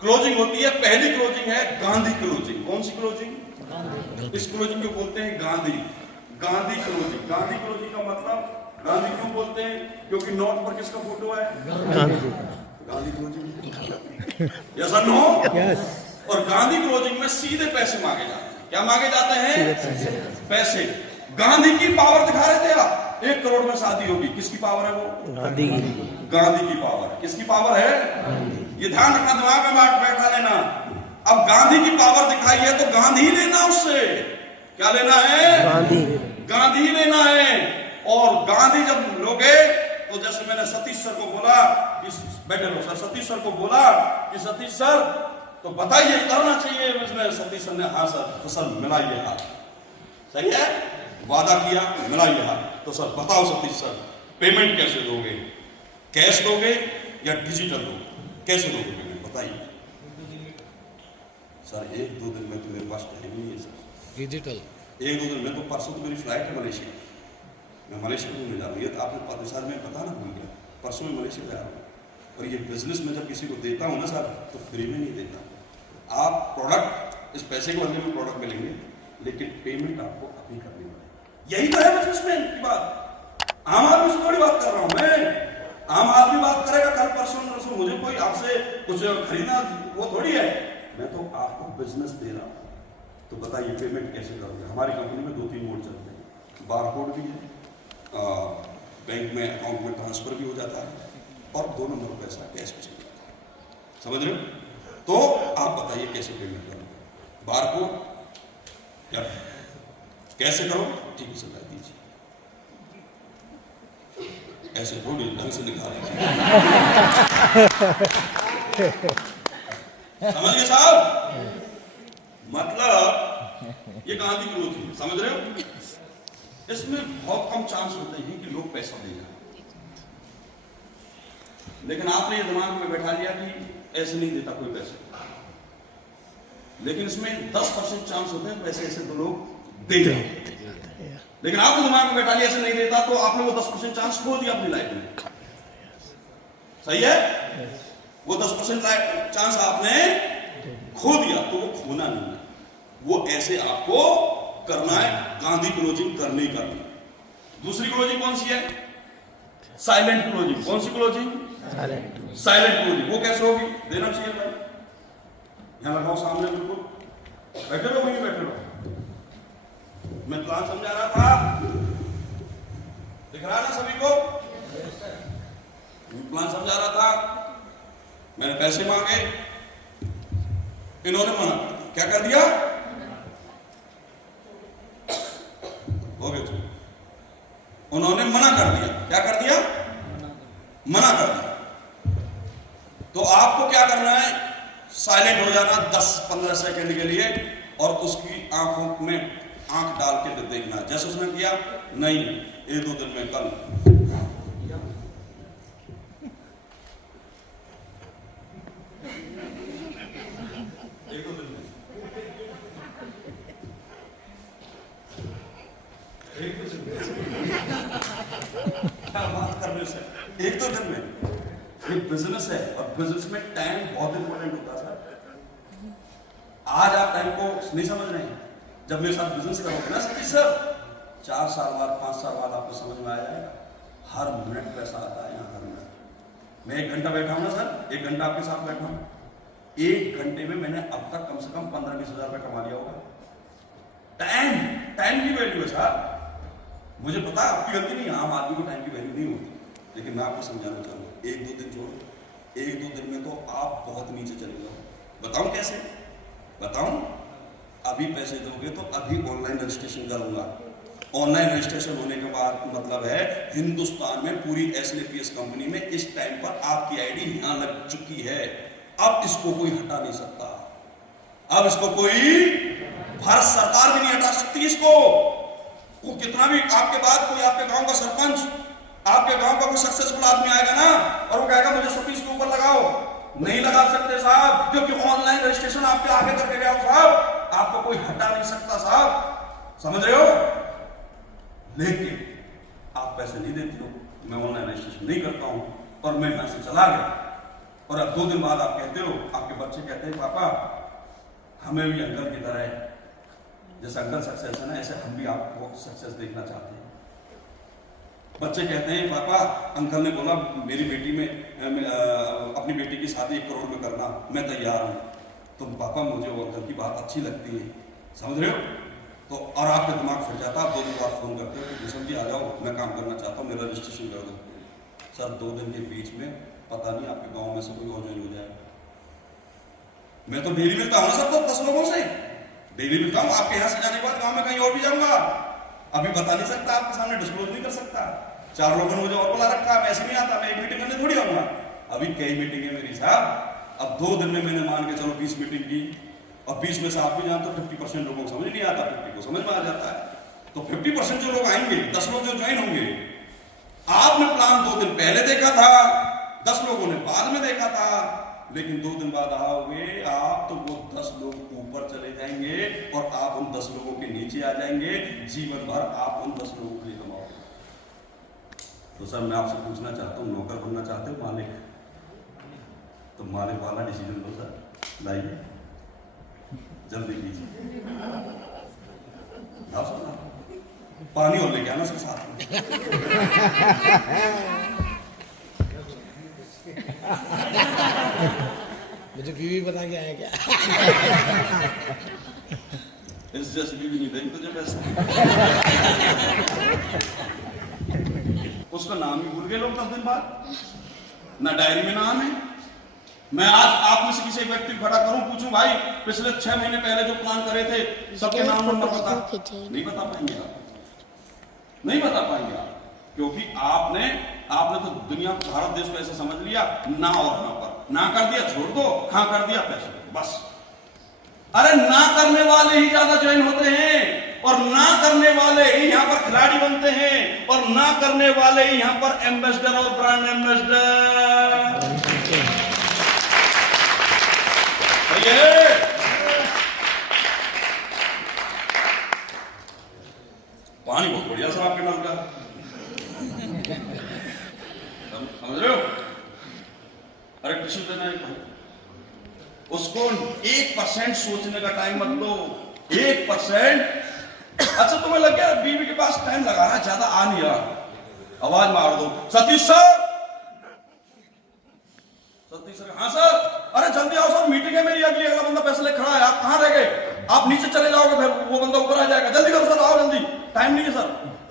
क्लोजिंग होती है, पहली क्लोजिंग है गांधी क्लोजिंग। कौन सी क्लोजिंग? इस क्लोजिंग को बोलते हैं गांधी क्लोजिंग। गांधी क्लोजिंग का मतलब, गांधी क्यों बोलते हैं? क्योंकि नोट पर किसका फोटो है? गांधी क्लोजिंग। यस और नो? यस। और गांधी क्लोजिंग में सीधे पैसे मांगे जाते हैं। क्या मांगे जाते हैं? पैसे। गांधी की पावर दिखा रहे थे आप। 1 करोड़ में शादी होगी, किसकी पावर है वो? गांधी की पावर। किसकी पावर है? ये ध्यान रखना, दिमाग में बैठा लेना। अब गांधी की पावर दिखाई है तो गांधी लेना उससे। क्या लेना है? गांधी लेना है। और गांधी जब लोगे तो जैसे मैंने सतीश सर को बोला कि बैठे लो सर, सतीश सर को बोला कि सतीश सर तो बताइए करना चाहिए बिजनेस। सतीश सर ने हाँ सर, तो सर मिलाइए हाथ। सही है? वादा किया, मिलाइए हाथ। तो सर बताओ सतीश सर, पेमेंट कैसे दोगे? कैश दोगे या डिजिटल दोगे? कैसे दोगे पेमेंट बताइए। सर 1-2 दिन में तो मेरे पास टाइम नहीं है सर। डिजिटल 1-2 दिन में तो परसों तो मेरी फ्लाइट है मलेशिया। मैं मलेशिया घूमने जा रहा हूँ। ये तो आपने 5 साल में पता ना भूल गया। परसों में मलेशिया जा रहा हूँ। और ये बिजनेस में जब किसी को देता हूँ ना सर, तो फ्री में नहीं देता। आप प्रोडक्ट, इस पैसे के बदले में प्रोडक्ट मिलेंगे, लेकिन पेमेंट आपको अभी करनी पड़ेगी। यही तो है बिजनेसमैन की बात। आम आदमी से थोड़ी बात कर रहा हूं मैं। आम आदमी बात करेगा कल परसों, मुझे कोई आपसे कुछ खरीदना वो थोड़ी है। मैं तो आपको बिजनेस दे रहा हूं। तो बताइए पेमेंट कैसे करोगे? हमारी कंपनी में 2-3 मोड चलते हैं। बारकोड भी है, बैंक में अकाउंट में ट्रांसफर भी हो जाता है, और 2 नंबर पैसा कैश में चल जाता है। समझ रहे हो? तो आप बताइए कैसे पेमेंट करोगे? बारकोड या कैसे करो? ठीक से बता दीजिए। ऐसे थोड़ी ढंग से निकाल दीजिए। समझ गए साहब? मतलब ये गांधी क्लोजिंग, समझ रहे हो? इसमें बहुत कम चांस होते हैं कि लोग पैसा देंगे, लेकिन आपने ये दिमाग में बैठा लिया कि ऐसे नहीं देता कोई पैसे। लेकिन इसमें 10% चांस होते हैं पैसे ऐसे तो लोग देंगे। लेकिन आपने दिमाग में बैठा लिया ऐसे नहीं देता, तो आपने वो 10% चांस खो दिया अपनी लाइफ में। सही है? वो 10% चांस आपने खो दिया, तो वो खोना नहीं है, वो ऐसे आपको करना है। गांधी क्लोजिंग करनी ही करनी। दूसरी क्लोजिंग कौन सी है? Silent closing. कौन सी क्लोजिंग? Silent closing. वो कैसे होगी? देना चाहिए भाई, यहां लगाओ सामने, बिल्कुल बैठे रहो, वहीं बैठे रहो। मैं प्लान समझा रहा था, दिख रहा ना सभी को? प्लान समझा रहा था, मैंने पैसे मांगे, इन्होंने मना। क्या कर दिया? हो गया। उन्होंने मना कर दिया। क्या कर दिया? मना कर दिया। तो आपको क्या करना है? साइलेंट हो जाना 10-15 सेकंड के लिए, और उसकी आंखों में आंख डाल के देखना। जैसे उसने किया, नहीं 1-2 दिन में, कल 1-2 दिन में, 1-2 दिन में क्या बात करने से 1-2 दिन में। ये बिजनेस है, और बिजनेस में टाइम बहुत इंपॉर्टेंट होता है सर। आज आप टाइम को नहीं समझ रहे हैं, जब मेरे साथ बिजनेस करोगे ना सर, 4 साल बाद 5 साल बाद आपको समझ में आ जाएगा। हर मिनट पैसा आता है यहाँ, हर मिनट। मैं 1 घंटा बैठा हूं ना सर, 1 घंटा आपके साथ बैठा हूं, 1 घंटे में मैंने अब तक कम से कम 15-20 हजार रुपये कमा लिया होगा। टाइम की वैल्यू है सर। मुझे पता है आपकी गलती नहीं, आम आदमी को टाइम की वैल्यू नहीं होती, लेकिन मैं आपको समझाना चाहूंगा, 1-2 दिन छोड़ो, 1-2 दिन में तो आप बहुत नीचे चले जाओ। बताऊं कैसे? बताऊं? अभी पैसे दोगे तो अभी ऑनलाइन रजिस्ट्रेशन करूंगा। ऑनलाइन रजिस्ट्रेशन होने के बाद मतलब है हिंदुस्तान में पूरी SLPS कंपनी में इस टाइम पर आपकी आईडी यहां लग चुकी है। अब इसको कोई हटा नहीं सकता, अब इसको कोई भारत सरकार भी नहीं हटा सकती इसको। वो कितना भी आपके बाद कोई आपके गांव का सरपंच, आपके गांव का कोई सक्सेसफुल आदमी आएगा ना और वो कहेगा मुझे सतीश के ऊपर लगाओ, नहीं लगा सकते साहब, क्योंकि ऑनलाइन रजिस्ट्रेशन आपके आगे करके गया साहब, आपको कोई हटा नहीं सकता साहब, समझ रहे हो? लेकिन आप पैसे नहीं देते हो, मैं ऑनलाइन रजिस्ट्रेशन नहीं करता हूं और मैं यहां से चला गया, और अब 2 दिन बाद आप कहते हो, आपके बच्चे कहते हैं पापा हमें भी अंकल की तरह है, जैसे अंकल सक्सेस है ना ऐसे हम भी आपको सक्सेस देखना चाहते हैं। बच्चे कहते हैं पापा अंकल ने बोला मेरी बेटी में अपनी बेटी की शादी 1 करोड़ में करना, मैं तैयार हूं, तो पापा मुझे वो अंकल की बात अच्छी लगती है, समझ रहे हो? तो और आपका दिमाग फिर जाता है, आप 2 दिन बाद फोन करते हो किशन जी आ जाओ मैं काम करना चाहता हूँ, मेरा रजिस्ट्रेशन कर दो। सर 2 दिन के बीच में पता नहीं आपके गाँव में से कोई और ज्वाइन हो जाएगा। मैं तो डेली मिलता हूँ सर, तो 10 लोगों से डेली मिलता हूँ, आपके यहाँ से जाने के बाद गाँव में कहीं और भी जाऊंगा, अभी बता नहीं सकता, आपके सामने डिस्क्लोज नहीं कर सकता। 4 लोगों ने मुझे और बुला रखा है, मैं ऐसे नहीं आता, मैं 1 मीटिंग करने थोड़ी आऊंगा, अभी कई मीटिंग है मेरी साहब। अब 2 दिन में मैंने मान के चलो 20 मीटिंग की, और 20 में से आप भी जानते हो 50% लोगों को समझ नहीं आता, 50 को समझ में आ जाता है। तो 50% जो लोग आएंगे, 10 लोग जो ज्वाइन होंगे, आपने प्लान 2 दिन पहले देखा था, 10 लोगों ने बाद में देखा था, लेकिन 2 दिन बाद आओगे आप तो वो 10 लोग ऊपर चले जाएंगे और आप उन 10 लोगों के नीचे आ जाएंगे, जीवन भर आप उन 10 लोगों के लिए कमाओगे। तो सर मैं आपसे पूछना चाहता हूँ, नौकर बनना चाहते हो मालिक? तो मालिक वाला डिसीजन लो सर, लाइए जल्दी कीजिए। आप सुना पानी और लेके आना उसके साथ में। मुझे बीवी बता के आया क्या? इस जैसे बीवी नहीं देंगे तुझे पैसे। उसका नाम ही भूल गए लोग 10 दिन बाद, ना डायरी में नाम है। मैं आज आप में से किसी व्यक्ति को खड़ा करूं, पूछूं भाई पिछले 6 महीने पहले जो प्लान करे थे सबके नाम नंबर पता, नहीं बता पाएंगे आप, नहीं बता पाएंगे आप, क्योंकि आपने तो दुनिया भारत देश को ऐसे समझ लिया, ना और ना पर, ना कर दिया छोड़ दो, हाँ कर दिया पैसे दो, बस। अरे ना करने वाले ही ज्यादा ज्वाइन होते हैं, और ना करने वाले ही यहाँ पर खिलाड़ी बनते हैं, और ना करने वाले ही यहाँ पर एम्बेसडर और ब्रांड एम्बेसडर। पानी बहुत बढ़िया सर आपके नल का, समझ रहे हो? अरे टिश्यू देना है भाई, उसको 1% सोचने का टाइम मत दो, 1%। अच्छा तुम्हें लग गया बीवी के पास टाइम लगा रहा है, ज्यादा आ नहीं रहा, आवाज मार दो सतीश सर, सतीश सर, हाँ सर, अरे जल्दी आओ सर मीटिंग है मेरी, अगला बंदा पैसे ले खड़ा है, आप कहाँ रह गए? आप नीचे चले जाओगे फिर वो बंदा ऊपर आ जाएगा, जल्दी करो सर, आओ जल्दी, टाइम नहीं है सर।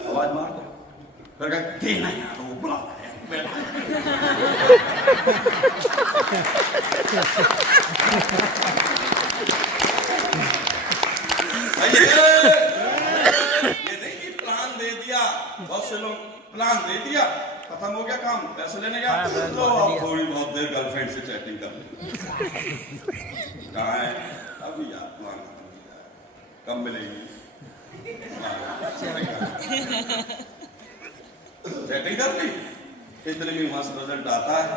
आवाज मार दो, फिर कहे नहीं यार वो बुला ये देखिए प्लान दे दिया, बहुत से लोग प्लान दे दिया, खत्म हो गया काम, पैसे लेने का, तो अब थोड़ी बहुत देर गर्लफ्रेंड से चैटिंग कर ले, कहाँ है अभी यार, प्लान खत्म हो गया, कब मिलेगी? चैटिंग कर ली, इतने में वहां से रिजल्ट आता है,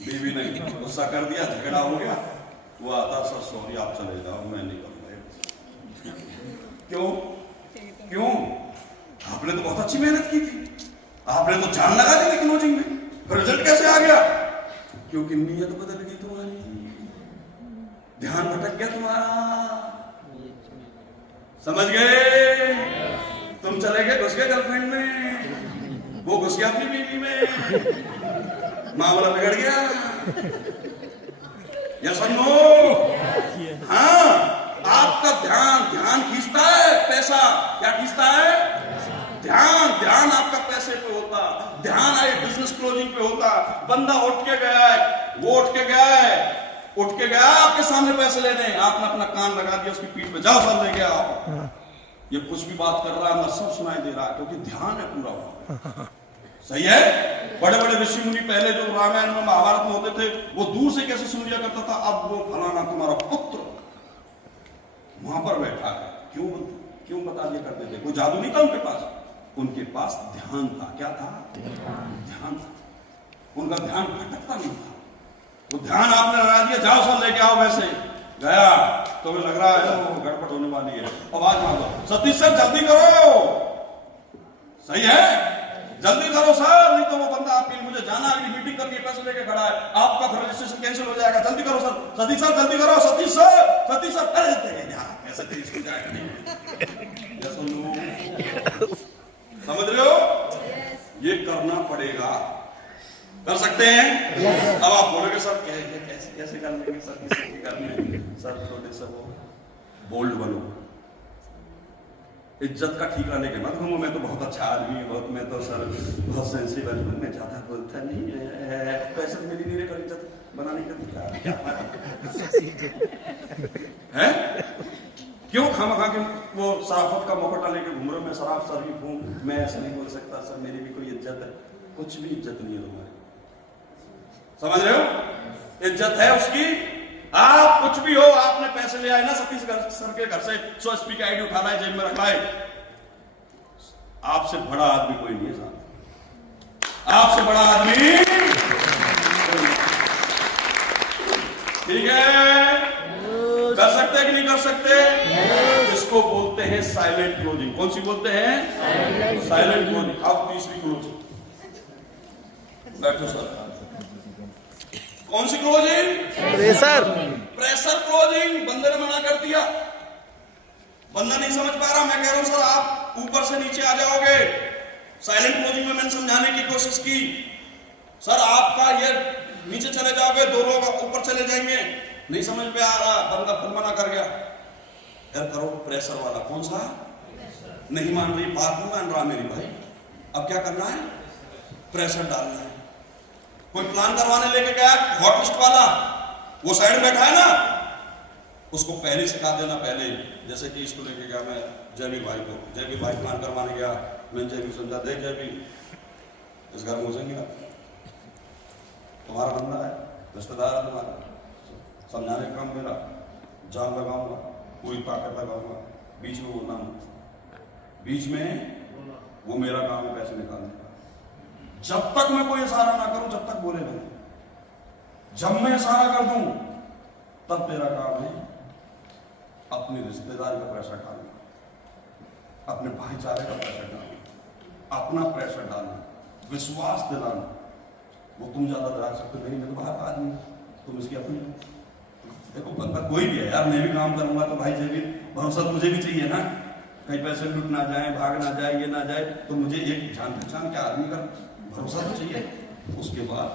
बीवी ने गुस्सा कर दिया, झगड़ा हो गया, वो आता सर सॉरी आप चले जाओ, मैं नहीं करूंगा। क्यों? क्यों? आपने तो बहुत अच्छी मेहनत की थी, आपने तो जान लगा दी थी क्लोजिंग में, रिजल्ट कैसे आ गया? क्योंकि नीयत बदल गई तुम्हारी, ध्यान भटक गया तुम्हारा, समझ गए? तुम चले गए घुस गए गर्लफ्रेंड में, वो घुस गया अपनी बीवी में, मामला बिगड़ गया। यस और नो? हाँ, आपका ध्यान खींचता है पैसा। क्या खींचता है? ध्यान आपका पैसे पे होता, ध्यान आए बिजनेस क्लोजिंग पे होता। बंदा उठ के गया है, वो उठ के गया आपके सामने पैसे लेने, आपने अपना कान लगा दिया उसकी पीठ पे, जाओ सर लेके आओ। ये कुछ भी बात कर रहा है अंदर सब सुनाई दे रहा है, क्योंकि ध्यान है पूरा। सही है? बड़े बड़े ऋषि मुनि पहले जो रामायण में महाभारत में होते थे, वो दूर से कैसे सुन लिया करता था, अब वो फलाना तुम्हारा पुत्र वहां पर बैठा है, क्यों बता दिया करते थे? कोई जादू नहीं था उनके पास ध्यान था। क्या था? ध्यान था। उनका ध्यान भटकता नहीं था। वो ध्यान आपने लगा दिया, जाओ सर लेके आओ वैसे गया, तो हमें लग रहा है वो गड़बड़ होने वाली है, आवाज मार दो, सतीश सर जल्दी करो। सही है? जल्दी करो सर, नहीं तो वो बंदा आपके, मुझे जाना है, मीटिंग करके पैसे लेके खड़ा है, आपका रजिस्ट्रेशन कैंसिल हो जाएगा, जल्दी करो सर। सतीश सर जल्दी करो, सतीश सर कैसे तेज हो जाएगा? समझ रहे हो? ये करना पड़ेगा। कर सकते हैं? अब आप बोलोगे सर कैसे कर लेंगे सर, किसी कर लेंगे सर, थोड़े सा वो बोल्ड बनो, इज्जत का ठीक रहने के मत घूमो, मैं तो बहुत अच्छा आदमी हूँ, मैं तो सर बहुत सेंसिबल हूँ, मैं ज्यादा बोलता नहीं है, पैसे तो मिली नहीं रहे, इज्जत बनाने का है? क्यों खामखा के वो शराफत का मौका लेके घूम रहे हो? मैं शराब शरीफ हूँ, मैं ऐसा नहीं बोल सकता सर, मेरी भी कोई इज्जत है। कुछ भी इज्जत नहीं है तुम्हारी, समझ रहे हो? इज्जत है उसकी, आप कुछ भी हो, आपने पैसे ले आए ना सतीश सर के घर से, 100 SP की आईडी उठा लाए, जेब में रखा है, आपसे बड़ा आदमी कोई नहीं है साहब, आपसे बड़ा आदमी। ठीक है? कर सकते हैं कि नहीं कर सकते? इसको बोलते हैं साइलेंट क्लोजिंग। कौन सी बोलते हैं? Silent closing. अब तीसरी क्लोजिंग, बैठो सर। कौन सी क्लोजिंग? Pressure closing. बंदे ने मना कर दिया, बंदा नहीं समझ पा रहा, मैं कह रहा हूं सर आप ऊपर से नीचे आ जाओगे। साइलेंट क्लोजिंग में मैंने समझाने की कोशिश की, सर आपका ये नीचे चले जाओगे, 2 लोग ऊपर चले जाएंगे, नहीं समझ पे आ रहा, बंदा खुद मना कर गया। यार करो प्रेशर वाला। कौन सा? नहीं मान रही, बात नहीं मान रहा मेरी भाई, अब क्या करना है? प्रेशर डालना है। कोई प्लान करवाने लेके गया हॉट लिस्ट वाला, वो साइड बैठा है ना, उसको पहले सिखा देना। पहले जैसे कि इसको लेके गया मैं जयवीर भाई प्लान करवाने गया, मैं जयवीर समझा, देख जयवीर इस घर में घुसेंगे ना, तुम्हारा बंदा है, रिश्तेदार है तुम्हारा, समझाने का काम मेरा, जान लगाऊंगा, पूरी ताकत लगाऊंगा, बीच में बोलना मत, बीच में वो मेरा काम है पैसे निकालने का। जब तक मैं कोई इशारा ना करूं जब तक बोले नहीं, जब मैं इशारा कर दूं तब तेरा काम है अपने रिश्तेदार का प्रेशर डालना, अपने भाईचारे का प्रेशर डालना, अपना प्रेशर डालना, विश्वास दिलाना। वो तुम ज्यादा दिला सकते नहीं, मैं तो बाहर का आदमी, तुम इसकी अपनी। देखो बंदा कोई भी है यार, मैं भी काम करूंगा तो भाई जयवीर भरोसा मुझे भी चाहिए ना, कहीं पैसे लूट ना जाए, भाग ना जाए, ये ना जाए, तो मुझे एक जान पहचान के आदमी का भरोसा तो चाहिए, उसके बाद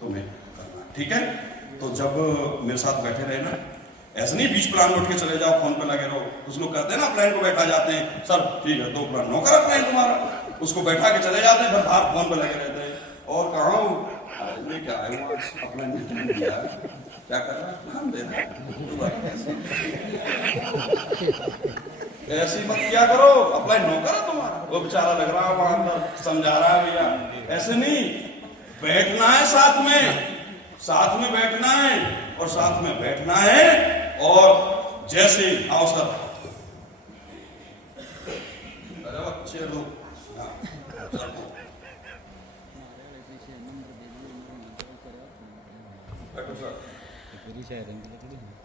तुम्हें करना। ठीक है? तो जब मेरे साथ बैठे रहे ना, ऐसे नहीं बीच प्लान उठ के चले जाओ, फोन पे लगे रहो। कुछ लोग करते हैं ना, प्लान को बैठा जाते हैं, सर ठीक है 2 प्लान नौकर प्लान तुम्हारा, उसको बैठा के चले जाते हैं, फिर बाहर फोन पे लगे रहते हैं। और कहा हूँ क्या है अपना दिया, क्या कर रहा है, प्लान दे रहा है, ऐसी मत किया करो। अप्लाई नौकर है तुम्हारा, वो बेचारा लग रहा है वहां अंदर समझा रहा है भैया, ऐसे नहीं, बैठना है साथ में बैठना है, और साथ में बैठना है, और जैसे आओ सर अच्छे लोग,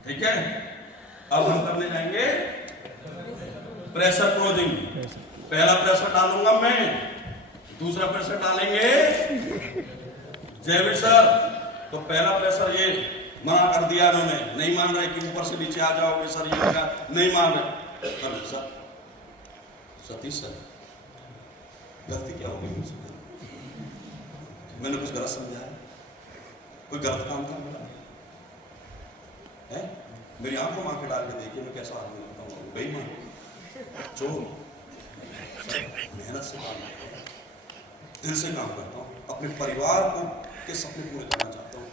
ठीक है? अब हम करने जाएंगे प्रेशर क्लोजिंग। पहला प्रेशर डालूंगा मैं, दूसरा प्रेशर डालेंगे जयवीर सर। तो पहला प्रेशर ये मना कर दिया उन्होंने, नहीं मान रहे कि ऊपर से नीचे आ जाओगे सर, ये क्या नहीं मान रहे। सर सतीश सर गलती क्या हो गई मुझसे, मैंने कुछ गलत समझा है? कोई गलत काम था मेरा है? मेरी आंखों में आंखें डाल के देखिए मैं कैसा आदमी होता हूँ, बेईमान, चोर, मेहनत से काम करता हूँ, दिल से काम करता हूँ, अपने परिवार को के सपने पूरे करना चाहता हूँ,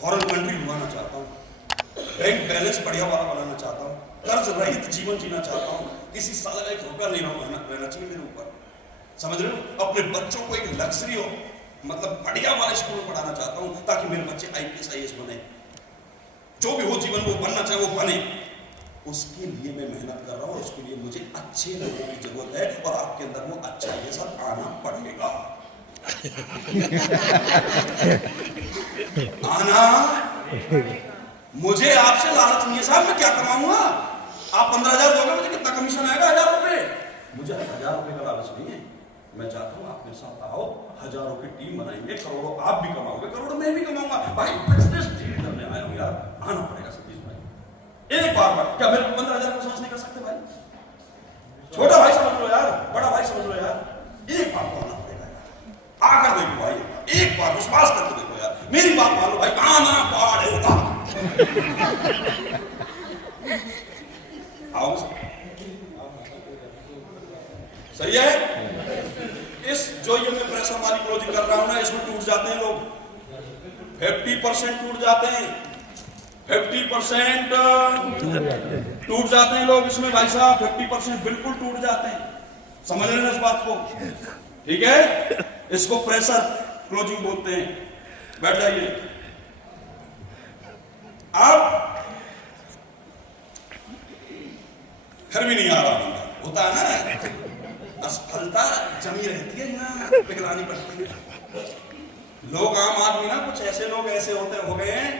फॉरेन कंट्री घुमाना चाहता हूँ, बैंक बैलेंस बढ़िया वाला बनाना चाहता हूँ, कर्ज रहित जीवन जीना चाहता हूँ, किसी साल का 1 रुपया नहीं रहना चाहिए मेरे ऊपर, समझ रहे हो? अपने बच्चों को एक लग्जरी हो, मतलब बढ़िया वाले स्कूल में पढ़ाना चाहता हूँ ताकि मेरे बच्चे IPS IAS बने, जो भी हो जीवन वो बनना चाहे वो बने। उसके लिए मैं मेहनत कर रहा हूँ, उसके लिए मुझे अच्छे लोगों की जरूरत है और आपके अंदर वो अच्छा ये सब आना पड़ेगा। आना, मुझे आपसे लालच नहीं है साहब, मैं क्या कमाऊंगा? आप 15,000 दोगे, मुझे कितना कमीशन आएगा? 1,000 रुपए। मुझे 1,000 रुपए का लालच नहीं है, मैं चाहता हूं आप मेरे साथ आओ, हजारों की टीम बनाएंगे, करोड़ों आप भी कमाओगे, करोड़ों मैं भी कमाऊंगा। भाई बिजनेस डील करने आया हूं यार, आना पड़ेगा सतीश भाई। एक बार क्या मेरे को 15,000 का विश्वास नहीं कर सकते भाई? छोटा भाई समझ लो यार, बड़ा भाई समझ लो यार, एक बार तो आना पड़ेगा यार, आकर देखो भाई, एक बार विश्वास करके देखो यार, मेरी बात मान लो भाई, आना पड़ेगा। आओ, सही है? इस जो ये मैं प्रेशर वाली क्लोजिंग कर रहा हूं ना, इसमें टूट जाते हैं लोग, 50% टूट जाते हैं, 50% टूट जाते हैं लोग इसमें भाई साहब, 50% बिल्कुल टूट जाते हैं, समझ रहे हैं इस बात को? ठीक है, इसको प्रेशर क्लोजिंग बोलते हैं। बैठ जाइए। अब फिर भी नहीं आ रहा बंदा, होता है ना, असफलता जमी रहती है यहाँ, पिघलानी पड़ती है। लोग आम आदमी ना, कुछ ऐसे लोग ऐसे होते हो गए हैं,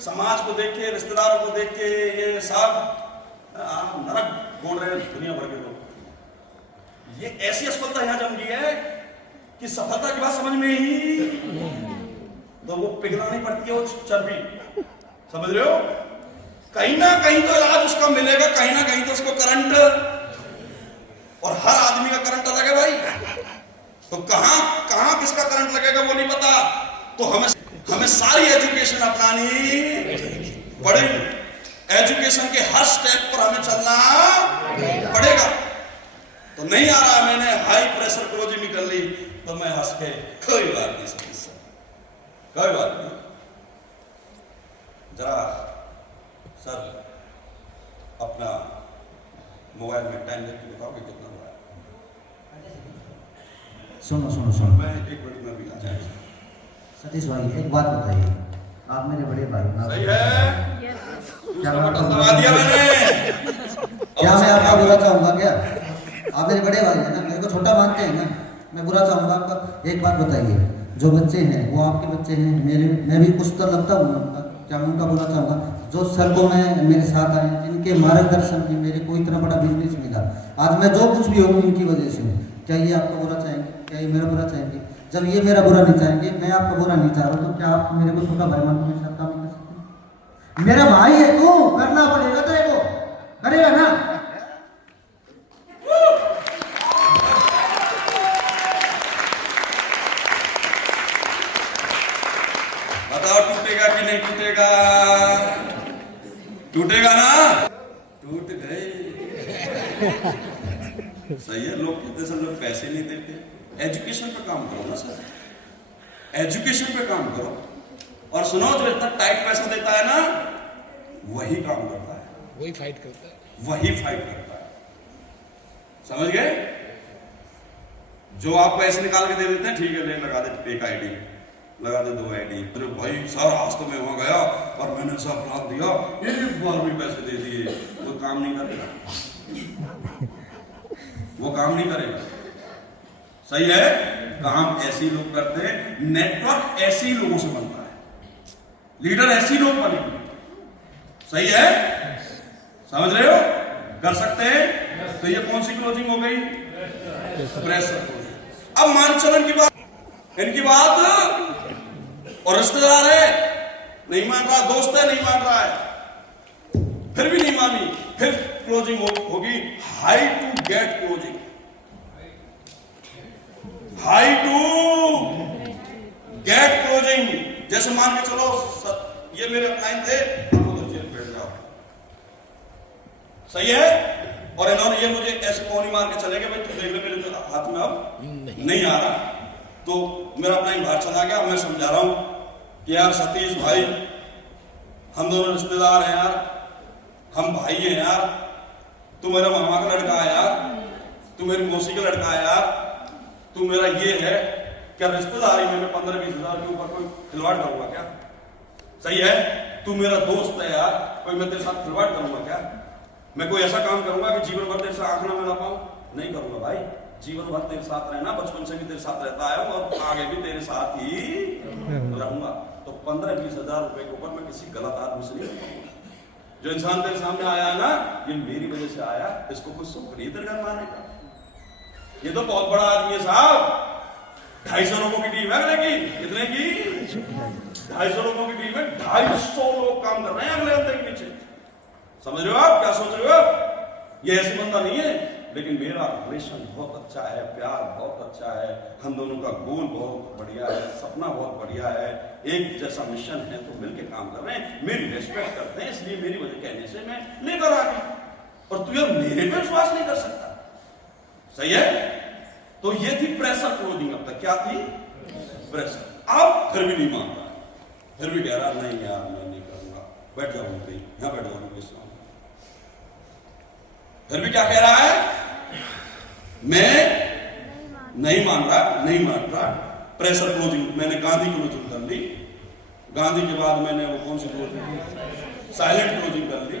समाज को देख के, रिश्तेदारों को देख के, ये सब नरक बोल रहे हैं दुनिया भर के लोग। ये ऐसी असफलता यहाँ जम गई है कि सफलता की बात समझ में ही तो वो पिघलानी पड़ती है, वो चर्बी, समझ रहे हो? कहीं ना कहीं तो इलाज उसका मिलेगा, कहीं ना कहीं तो उसको करंट, और हर आदमी का करंट अलग है भाई, तो कहां कहां किसका करंट लगेगा वो नहीं पता, तो हमें सारी एजुकेशन अपनानी पड़ेगी, एजुकेशन के हर स्टेप पर हमें चलना पड़ेगा। तो नहीं आ रहा, मैंने हाई प्रेशर क्लोजिंग कर ली, तो मैं हंस के कोई बात नहीं सकी, कोई बात नहीं, जरा सर अपना मोबाइल में टाइम देख के बताओगे कितना हुआ है? सुनो, मैं 1 मिनट में भी आ जाएगा। सतीश भाई एक बात बताइए, आप मेरे बड़े भाई, सही है, क्या बटन दबा दिया मैंने। क्या मैं आपका बुरा चाहूंगा क्या? आप मेरे बड़े भाई हैं ना, मेरे को छोटा मानते हैं ना, मैं बुरा चाहूंगा आपका? एक बात बताइए, जो बच्चे हैं वो आपके बच्चे हैं, मैं भी कुछ तो लगता हूँ उनका, क्या मैं उनका बुरा चाहूंगा? जो सर को मैं मेरे साथ आए, जिनके मार्गदर्शन में मेरे को इतना बड़ा बिजनेस मिला, आज मैं जो कुछ भी हूँ इनकी वजह से हूँ, क्या ये आपका बुरा चाहेंगे? क्या ये मेरा बुरा चाहेंगे? जब ये मेरा बुरा नहीं चाहेंगे, मैं आपका बुरा नहीं चाह रहा, तो क्या आप मेरे को छोटा भाई मान के मेरे साथ काम नहीं कर सकते? मेरा भाई है तू, करना पड़ेगा तेरे को, करेगा ना? बताओ टूटेगा कि नहीं टूटेगा? टूटेगा ना? टूट गए। सही है, लोग कहते हैं सर लोग पैसे नहीं देते, एजुकेशन पे काम करो ना सर, एजुकेशन पे काम करो, और सुनो जो इतना टाइट पैसा देता है ना, वही काम करता है, वही फाइट करता है, वही फाइट करता है, समझ गए? जो आप पैसे निकाल के दे देते हैं, ठीक है ले लगा दे एक ID, लगा दे 2 ID, अरे भाई सर आज तो मैं वहां गया और मैंने सब प्लान दिया, एक बार भी पैसे दे दिए, वो काम नहीं करेगा, वो काम नहीं करेगा। सही है, काम ऐसे लोग करते हैं, नेटवर्क ऐसे ही लोगों से बनता है, लीडर ऐसे ही लोग बनेंगे। सही है, समझ रहे हो? कर सकते हैं? तो ये कौन सी क्लोजिंग हो गई? प्रेशर। अब मानचलन की बात, इनकी बात, और रिश्तेदार है नहीं मान रहा, दोस्त है नहीं मान रहा है, फिर भी नहीं मानी, फिर क्लोजिंग होगी high to get closing, high to get closing. जैसे मान के चलो ये मेरे अपलाइन थे, आप उधर जेल बैठ जाओ, सही है। और इन्होंने ये मुझे ऐसे कौन मार के चले गए, भाई तुम देख ले मेरे तो हाथ में अब नहीं आ रहा, तो मेरा अपलाइन बाहर चला गया। मैं समझा रहा हूं कि यार सतीश भाई, हम दोनों रिश्तेदार हैं यार, हम भाई हैं यार, तू मेरा मामा का लड़का है यार, तू मेरी मौसी का लड़का है यार, तू मेरा ये है, क्या रिश्तेदारी में 15-20 हजार के ऊपर कोई खिलवाड़ करूंगा क्या? सही है, तू मेरा दोस्त है यार, कोई मैं तेरे साथ खिलवाड़ करूंगा क्या? मैं कोई ऐसा काम करूंगा कि जीवन भर तेरे से आंख ना मिला पाऊं? नहीं करूंगा भाई, जीवन भर तेरे साथ रहना, बचपन से भी तेरे साथ रहता है और आगे भी तेरे साथ ही रहूंगा। तो 15-20 हजार रुपए के ऊपर मैं किसी गलत आदमी से नहीं रहूंगा। जो इंसान तेरे सामने आया ना, ये मेरी वजह से आया, इसको कुछ सुख नहीं दरगाह मारने का। ये तो बहुत बड़ा आदमी है साहब, 250 लोगों की टीम है अगले की, कितने की? 250 लोगों की टीम है, 250 लोग काम कर रहे हैं अगले हफ्ते के पीछे। समझ रहे हो आप क्या सोच रहे हो आप? ये ऐसे बंदा नहीं है, लेकिन मेरा रिलेशन बहुत अच्छा है, प्यार बहुत अच्छा है, हम दोनों का गोल बहुत बढ़िया है, सपना बहुत बढ़िया है, एक जैसा मिशन है, तो मिलके काम कर रहे हैं, मेरी रेस्पेक्ट करते हैं, इसलिए मेरी वजह कहने से मैं लेकर आ गया। और तू यार मेरे पे विश्वास नहीं कर सकता, सही है। तो ये थी प्रेशर क्लोजिंग। अब तक क्या थी? प्रेशर। अब फिर भी नहीं मान रहा, फिर भी कह रहा नहीं यार मैं नहीं करूंगा, बैठ जाऊंगा कहीं, यहां बैठ जाऊंगा, फिर भी क्या कह रहा है? मैं नहीं मान रहा। प्रेशर क्लोजिंग, मैंने गांधी क्लोजिंग कर ली, गांधी के बाद मैंने वो कौन सी क्लोजिंग? साइलेंट क्लोजिंग कर ली,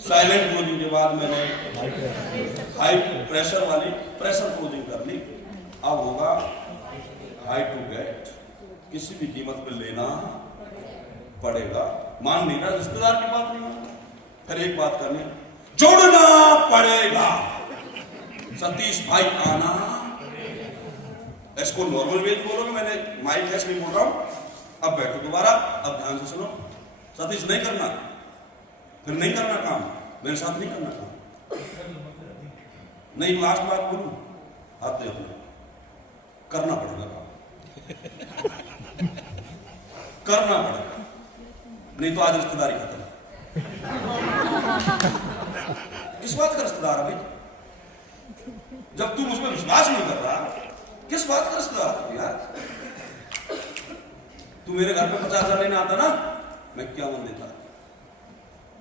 साइलेंट क्लोजिंग के बाद मैंने हाई प्रेशर वाली प्रेशर क्लोजिंग कर ली। अब होगा हाई टू गेट, किसी भी कीमत पे लेना पड़ेगा। मान नहीं रहा, रिश्तेदार की बात नहीं मान रहा, फिर एक बात करनी, जोड़ना पड़ेगा, सतीश भाई आना। इसको नॉर्मल वे में बोलोगे, मैंने माइक है इसलिए बोल रहा हूं। अब बैठो दोबारा, अब ध्यान से सुनो। सतीश नहीं करना, फिर नहीं करना काम, मेरे साथ नहीं करना काम, नहीं। लास्ट बात बोलूं, हाथ दे अपने, करना पड़ेगा काम, करना पड़ेगा, नहीं तो आज रिश्तेदारी खत्म। किस बात का रिश्तेदार है भाई? जब तू मुझ पर विश्वास नहीं कर रहा, किस बात का रिश्तेदार है यार? तू मेरे घर पे 50,000 लेने आता ना, मैं क्या मन देता,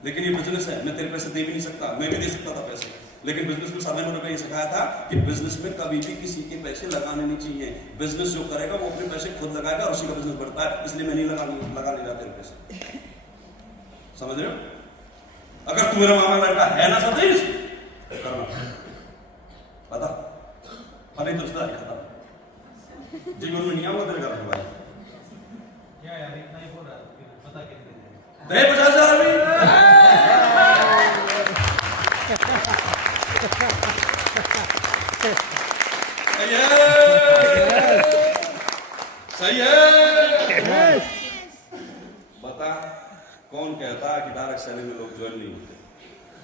लेकिन ये बिजनेस है, मैं तेरे पैसे दे भी नहीं सकता। मैं भी दे सकता था पैसे, लेकिन बिजनेस में सामने मैंने ये सिखाया था कि बिजनेस में कभी भी किसी के पैसे लगाने नहीं चाहिए। बिजनेस जो करेगा वो अपने पैसे खुद लगाएगा और उसी का बिजनेस बढ़ता है, इसलिए मैं नहीं लगा नहीं रहा तेरे पैसे। समझ रहे हो? अगर तू मेरा मामा लड़का है ना सतीश, करना पता, अरे तो रिश्तेदारी खत्म, जीवन में नहीं आऊंगा तेरे घर में भाई। क्या यार इतना ही बोल रहा है, पता कितने दे 50,000 अभी। सही है। बता कौन कहता है कि डायरेक्ट सैलरी में लोग ज्वाइन नहीं होते?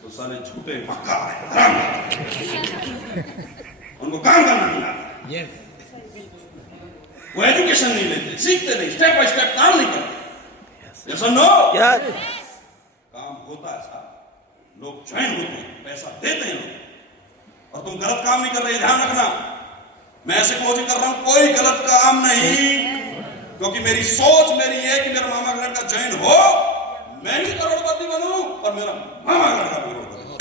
तो सारे झूठे पक्का है, उनको काम करना नहीं आता, वो एजुकेशन नहीं लेते, सीखते नहीं, स्टेप बाय स्टेप काम नहीं करते। यस और नो? काम होता है साहब, लोग ज्वाइन होते हैं, पैसा देते हैं लोग, और तुम गलत काम नहीं कर रहे, ध्यान रखना। मैं ऐसे क्लोजिंग कर रहा हूं, कोई गलत काम नहीं, क्योंकि मेरी सोच मेरी है कि मेरा मामा का लड़का ज्वाइन हो, मैं भी करोड़पति बनूं और मेरा मामा का लड़का करोड़पति हो।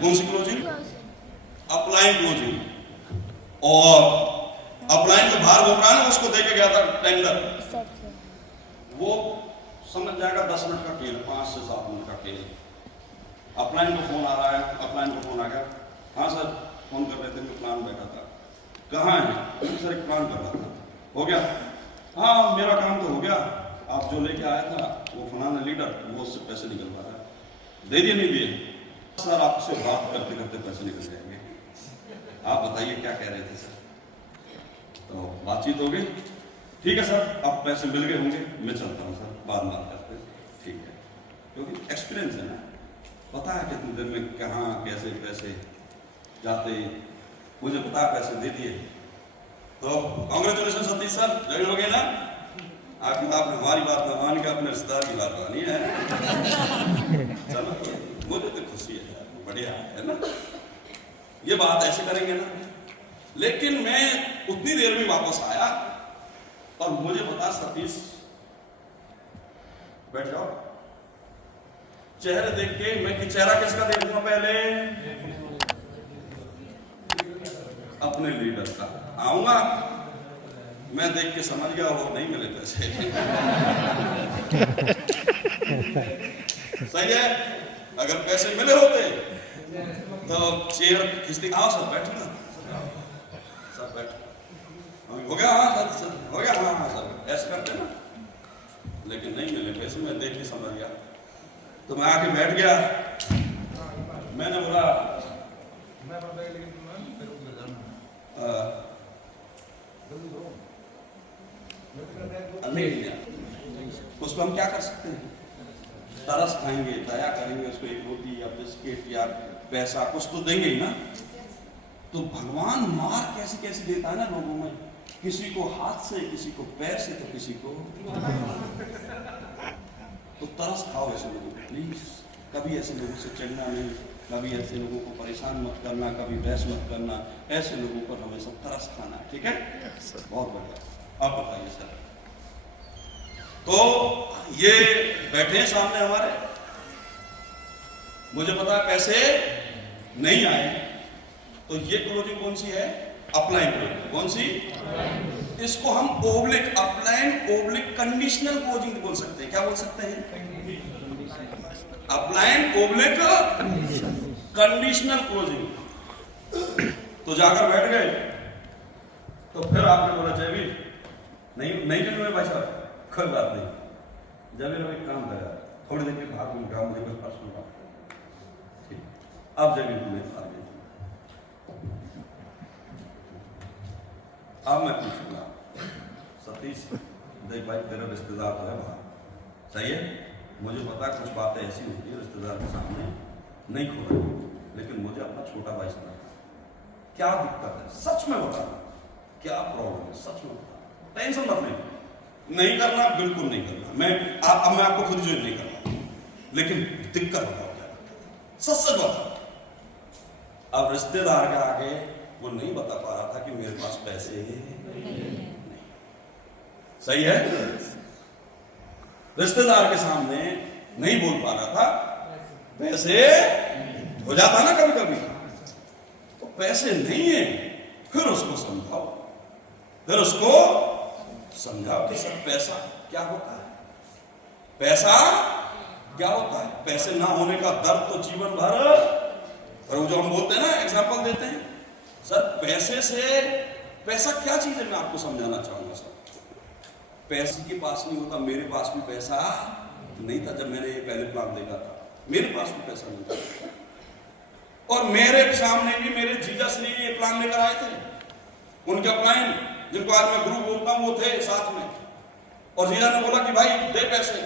कौन सी क्लोजिंग? Upline closing. और अपलाइन जो बाहर घूम रहा है ना, उसको देके गया था टेंडर, वो समझ जाएगा 10 मिनट का खेल, 5 से 7 मिनट का खेल। अपलाइन को फोन आ रहा है, अपलाइन को फोन आ गया, हाँ सर फोन कर रहे थे, मैं प्लान बैठा था, कहाँ है? सर एक प्लान कर रहा था, हो गया? हाँ मेरा काम तो हो गया, आप जो लेके आया था वो फलाना लीडर, वो उससे पैसे निकलवा रहा है, दे दिए नहीं दिए? सर आपसे बात करते करते पैसे निकल जाएंगे, आप बताइए क्या कह रहे थे सर? तो बातचीत हो गई, ठीक है सर अब पैसे मिल गए होंगे, मैं चलता हूँ सर, बाद में बात करते, ठीक है। क्योंकि एक्सपीरियंस है ना, पता है कितनी देर में कहाँ कैसे पैसे जाते, मुझे पता है पैसे दे दिए, तो कांग्रेचुलेशन सतीश सर, ज्वाइन हो गए ना। आखिर आपने हमारी बात न मान के अपने रिश्तेदार की बात मानी है। चलो मुझे तो खुशी है, बढ़िया है ना। ये बात ऐसे करेंगे ना। लेकिन मैं उतनी देर में वापस आया और मुझे बता सतीश, बैठ जाओ। चेहरे देख के मैं कि चेहरा किसका देखूंगा पहले? अपने लीडर का। आऊंगा मैं देख के समझ गया वो नहीं मिले पैसे। सही है। अगर पैसे मिले होते तो चेयर खींचती। आओ सब बैठो ना, सब बैठो। हो गया? हाँ सर हो गया। हाँ सर ऐसे करते ना। लेकिन नहीं मिले पैसे, मैं देख के समझ गया। तो मैं आके बैठ गया। मैंने बोला उसको हम क्या कर सकते हैं? तरस खाएंगे, दया करेंगे, उसको एक रोटी या बिस्किट या पैसा कुछ तो देंगे ही ना। तो भगवान मार कैसे कैसे देता है ना लोगों में, किसी को हाथ से, किसी को पैर से, तो किसी को। तो तरस खाओ ऐसे लोगों को प्लीज। कभी ऐसे लोगों से चिढ़ना नहीं, कभी ऐसे लोगों को परेशान मत करना, कभी बहस मत करना। ऐसे लोगों पर हमेशा तरस खाना है, ठीक है? बहुत बढ़िया। आप बताइए सर। तो ये बैठे हैं सामने हमारे, मुझे पता है पैसे नहीं आए। तो ये क्लोजिंग कौन सी है? Upline closing. कौन सी? इसको हम oblique, upline oblique conditional closing बोल सकते हैं। क्या बोल सकते हैं? Upline oblique conditional closing. तो जाकर बैठ गए। तो फिर आपने बोला जयवीर नहीं जरूर भाई साहब, कोई बात नहीं। जयवीर एक काम करा, थोड़ी देर के बाद उनका मुझे कुछ पर्सनल बात। ठीक, अब जयवीर तुम्हें आ गए। अब मैं पूछूंगा सतीश, देख भाई तेरा रिश्तेदार तो है बाहर, सही है? मुझे पता है कुछ बातें ऐसी होती है रिश्तेदार के सामने नहीं खोला, लेकिन मुझे अपना छोटा भाई सुना। क्या दिक्कत है सच में बता, क्या प्रॉब्लम है सच में बता। टेंशन मत लेना, नहीं करना, बिल्कुल नहीं करना। मैं आपको खुद जो नहीं करना, लेकिन दिक्कत बताओ क्या, सच बताओ। अब रिश्तेदार के आगे वो नहीं बता पा रहा था कि मेरे पास पैसे नहीं। सही है? रिश्तेदार के सामने नहीं बोल पा रहा था, पैसे हो जाता ना कभी कभी। तो पैसे नहीं है, फिर उसको समझाओ, फिर उसको समझाओ कि सर पैसा क्या होता है, पैसा क्या होता है। पैसे ना होने का दर्द तो जीवन भर, और जो हम बोलते हैं ना, एग्जाम्पल देते हैं सर पैसे से, पैसा क्या चीज है मैं आपको समझाना चाहूंगा सर। पैसे के पास नहीं होता, मेरे पास भी पैसा नहीं था जब मैंने ये पहले प्लान देखा था, मेरे पास भी पैसा नहीं था। और मेरे सामने भी मेरे जीजा श्री ये प्लान लेकर आए थे, उनके प्लान जिनको आज मैं गुरु बोलता हूं वो थे साथ में। और जीजा ने बोला कि भाई दे पैसे।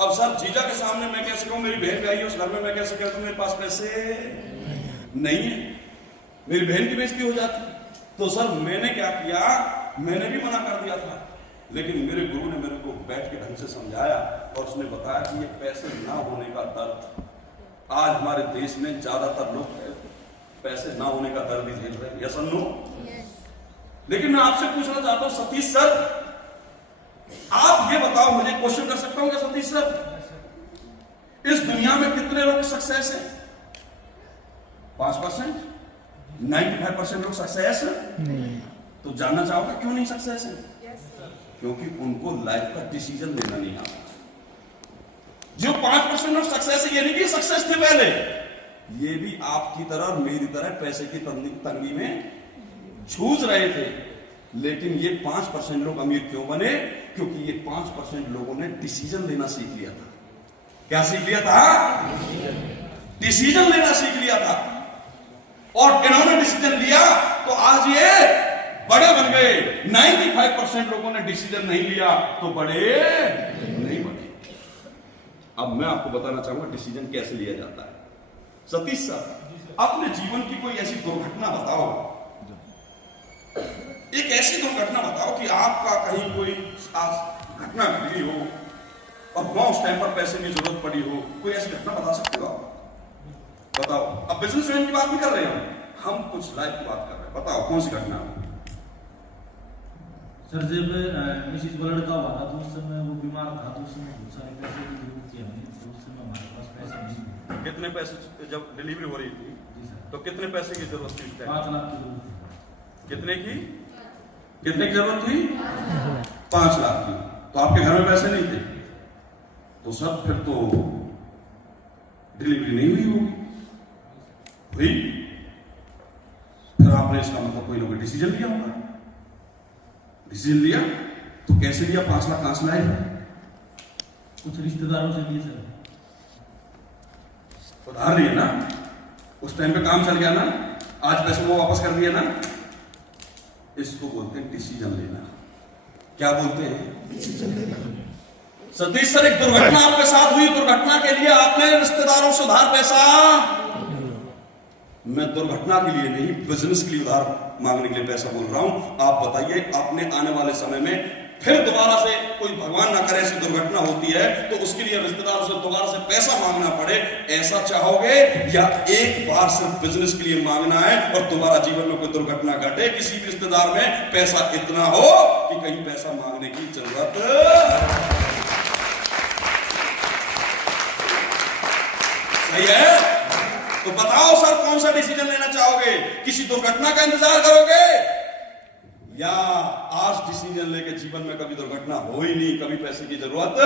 अब सर जीजा के सामने मैं कैसे कहूं, मेरी बहन आई है उस घर में, मैं कैसे कहूं मेरे पास पैसे नहीं है, मेरी बहन की बेइज्जती हो जाती। तो सर मैंने क्या किया, मैंने भी मना कर दिया था, लेकिन मेरे गुरु ने मेरे को बैठ के ढंग से समझाया और उसने बताया कि ये पैसे ना होने का दर्द, आज हमारे देश में ज्यादातर लोग पैसे ना होने का दर्द ही झेल रहे हैं। यस और नो? लेकिन मैं आपसे पूछना चाहता हूं सतीश सर, आप ये बताओ, मुझे क्वेश्चन कर सकता हूं क्या सतीश सर, इस दुनिया में कितने लोग सक्सेस हैं? 5%? 95% लोग सक्सेस नहीं। तो जानना चाहोगे क्यों नहीं सक्सेस है? क्योंकि उनको लाइफ का डिसीजन लेना नहीं आता। जो 5% लोग सक्सेस है, ये नहीं कि सक्सेस थे पहले, ये भी आपकी तरह और मेरी तरह पैसे की तंगी में जूझ रहे थे। लेकिन ये 5% लोग अमीर क्यों बने? क्योंकि ये 5% लोगों ने डिसीजन लेना सीख लिया था। क्या सीख लिया था? डिसीजन लेना सीख लिया था। और इन्होंने डिसीजन लिया तो आज ये बड़े बन गए। 95% लोगों ने डिसीजन नहीं लिया तो बड़े नहीं बने। अब मैं आपको बताना चाहूंगा डिसीजन कैसे लिया जाता है। सतीश सर, अपने जीवन की कोई ऐसी दुर्घटना बताओ, एक ऐसी दुर्घटना बताओ कि आपका कहीं कोई घटना घटी हो और वहां उस टाइम पर पैसे की जरूरत पड़ी हो, कोई ऐसी घटना बता सकते हो आप? बताओ। अब बिजनेसमैन की बात नहीं कर रहे हम कुछ लाइफ की बात कर रहे हैं। बताओ कौन सी घटना? सर जब मिसिस वलड का हुआ था तो उस समय वो बीमार था, तो उस समय बहुत सारे पैसे की जरूरत थी हमें, तो उस समय हमारे पास पैसे नहीं थे। कितने पैसे जब डिलीवरी हो रही थी? जी सर। तो कितने पैसे की जरूरत थी? 5 लाख की जरूरत थी। कितने की जरूरत थी? 5 लाख की। तो आपके घर में पैसे नहीं थे तो सब फिर तो डिलीवरी नहीं हुई होगी। हुई? फिर आपने इसका मतलब कोई ना कोई डिसीजन लिया होगा। डिसीजन लिया तो कैसे लिया? 5 लाख कहां से लाए? कुछ रिश्तेदारों से लिए सर। उधार लिए ना, उस टाइम पे काम चल गया ना, आज पैसे वो वापस कर दिए ना। इसको बोलते हैं डिसीजन लेना। क्या बोलते हैं? डिसीजन लेना। सतीश सर, एक दुर्घटना आपके साथ हुई, दुर्घटना के लिए आपने रिश्तेदारों से उधार पैसा? मैं दुर्घटना के लिए नहीं, बिजनेस के लिए उधार मांगने के लिए पैसा बोल रहा हूं। आप बताइए, आपने आने वाले समय में फिर दोबारा से कोई भगवान ना करे ऐसी दुर्घटना होती है तो उसके लिए रिश्तेदारों से दोबारा से पैसा मांगना पड़े, ऐसा चाहोगे? या एक बार सिर्फ बिजनेस के लिए मांगना है और दोबारा जीवन में कोई दुर्घटना घटे, किसी भी रिश्तेदार में पैसा इतना हो कि कहीं पैसा मांगने की जरूरत? सही है? तो बताओ सर, कौन सा डिसीजन लेना चाहोगे? किसी दुर्घटना का इंतजार करोगे या आज डिसीजन लेके जीवन में कभी दुर्घटना हो ही नहीं, कभी पैसे की जरूरत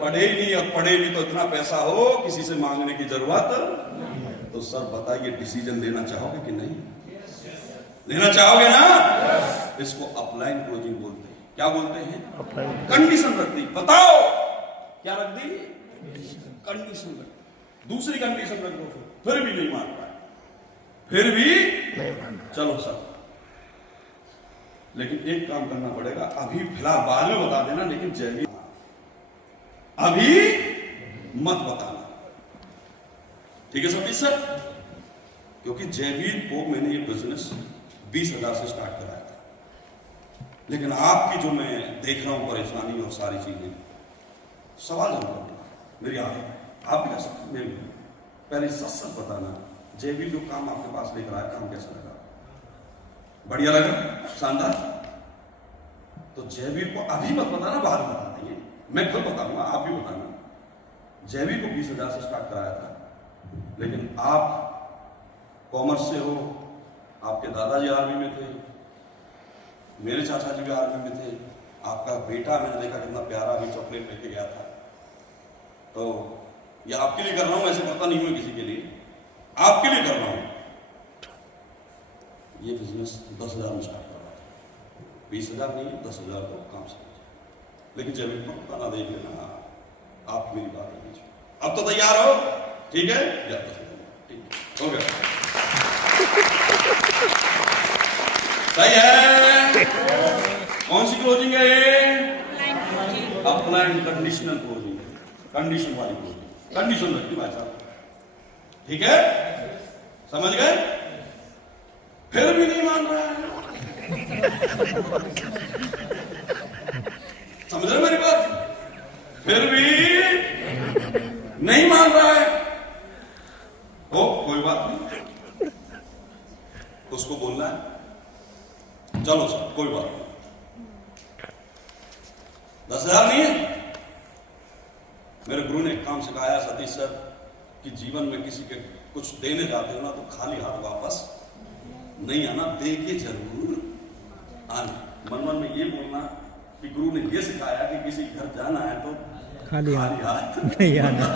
पड़े ही नहीं, और पड़े भी तो इतना पैसा हो किसी से मांगने की जरूरत? तो सर बताइए, डिसीजन लेना चाहोगे कि नहीं? लेना चाहोगे ना? इसको अपलाइन क्लोजिंग बोलते हैं। क्या बोलते हैं? कंडीशन रख दी। बताओ क्या रख दी? कंडीशन रख दी। दूसरी कंडीशन रख दो, फिर भी नहीं मान पाए, फिर भी चलो सर, लेकिन एक काम करना पड़ेगा, अभी फिलहाल बाद में बता देना, लेकिन जयवीर अभी मत बताना, ठीक है सतीश सर? क्योंकि जयवीर को मैंने ये बिजनेस 20,000 से स्टार्ट कराया था, लेकिन आपकी जो मैं देख रहा हूं परेशानी और सारी चीजें, सवाल जरूर करना, मेरी आदत है, आप भी कर सकते हैं। पहले सच सच बताना, जयवीर जो काम आपके पास लेकर आया, काम कैसा लगा? बढ़िया लगा? शानदार? तो जयवीर को अभी मत बताना, बाद में बता देंगे, मैं खुद बताऊंगा, आप भी बताना। जयवीर को 20,000 से स्टार्ट कराया था, लेकिन आप कॉमर्स से हो, आपके दादाजी आर्मी में थे, मेरे चाचा जी भी आर्मी में थे, आपका बेटा मैंने देखा कितना प्यारा अभी चॉकलेट लेके गया था। तो ये आपके लिए कर रहा हूं, ऐसे करता नहीं हूं किसी के लिए, आपके लिए कर रहा हूं। ये बिजनेस 10,000 में स्टार्ट कर रहा था, 20,000 नहीं, 10,000 तो काम समझ, लेकिन जब इतना बताना देख लेना, आप मेरी बात है बीच में। अब तो तैयार हो? ठीक है, ठीक है, हो गया, सही है। कौन सी क्लोजिंग है ये? अपलाइन कंडीशनल क्लोजिंग, कंडीशन वाली क्लोजिंग, कंडीशन रखती भाई साहब, ठीक है? समझ गए? फिर भी नहीं मान रहा है, समझ रहे मेरी बात? फिर भी नहीं मान रहा है, हो कोई बात नहीं, उसको बोलना है, चलो सर कोई बात नहीं, 10,000 नहीं है। मेरे गुरु ने एक काम सिखाया सतीश सर, कि जीवन में किसी के कुछ देने जाते हो ना तो खाली हाथ वापस नहीं आना, दे के जरूर आना। मन मन में ये बोलना कि गुरु ने ये सिखाया कि किसी घर जाना है तो खाली हाथ नहीं आना।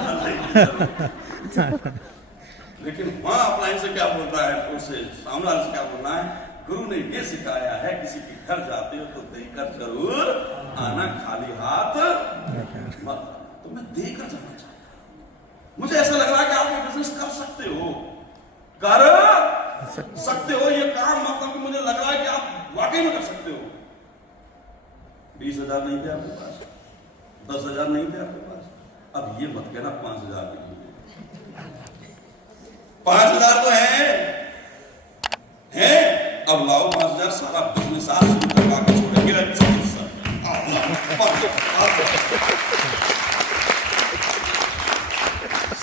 लेकिन वहां अपलाइन से क्या बोलता है, उससे सामने वाले से क्या बोलना है? गुरु ने ये सिखाया है किसी के घर जाते हो तो देकर जरूर आना, खाली हाथ मत। तो मैं देकर जाना चाहता हूं, मुझे ऐसा लग रहा है कि आप ये बिजनेस कर सकते हो, कर सकते हो ये काम, मतलब कि मुझे लग रहा है कि आप वाकई में कर सकते हो। 20,000 नहीं थे आपके पास, 10,000 नहीं थे आपके पास, अब ये मत कहना 5,000 नहीं थे, 5,000 तो है, अब लाओ 5,000, सारा बिजनेस आप शुरू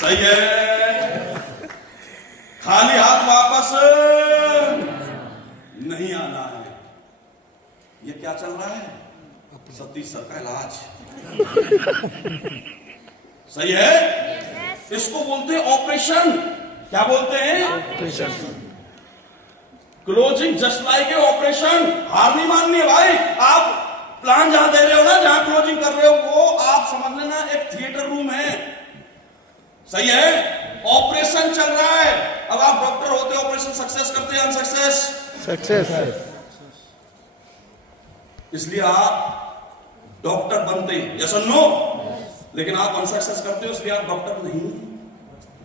सही है। खाली हाथ वापस नहीं आना है। ये क्या चल रहा है? सतीश सर का इलाज। सही है। इसको बोलते हैं ऑपरेशन। क्या बोलते हैं? Operation. Closing just like a operation. हार नहीं माननी है भाई। आप प्लान जहां दे रहे हो ना, जहां क्लोजिंग कर रहे हो, वो आप समझ लेना एक थिएटर रूम है। सही है। ऑपरेशन चल रहा है। अब आप डॉक्टर होते, ऑपरेशन सक्सेस करते हैं अनसक्सेस? सक्सेस। इसलिए आप डॉक्टर बनते हैं, यस और नो? लेकिन आप अनसक्सेस करते हो, इसलिए आप डॉक्टर नहीं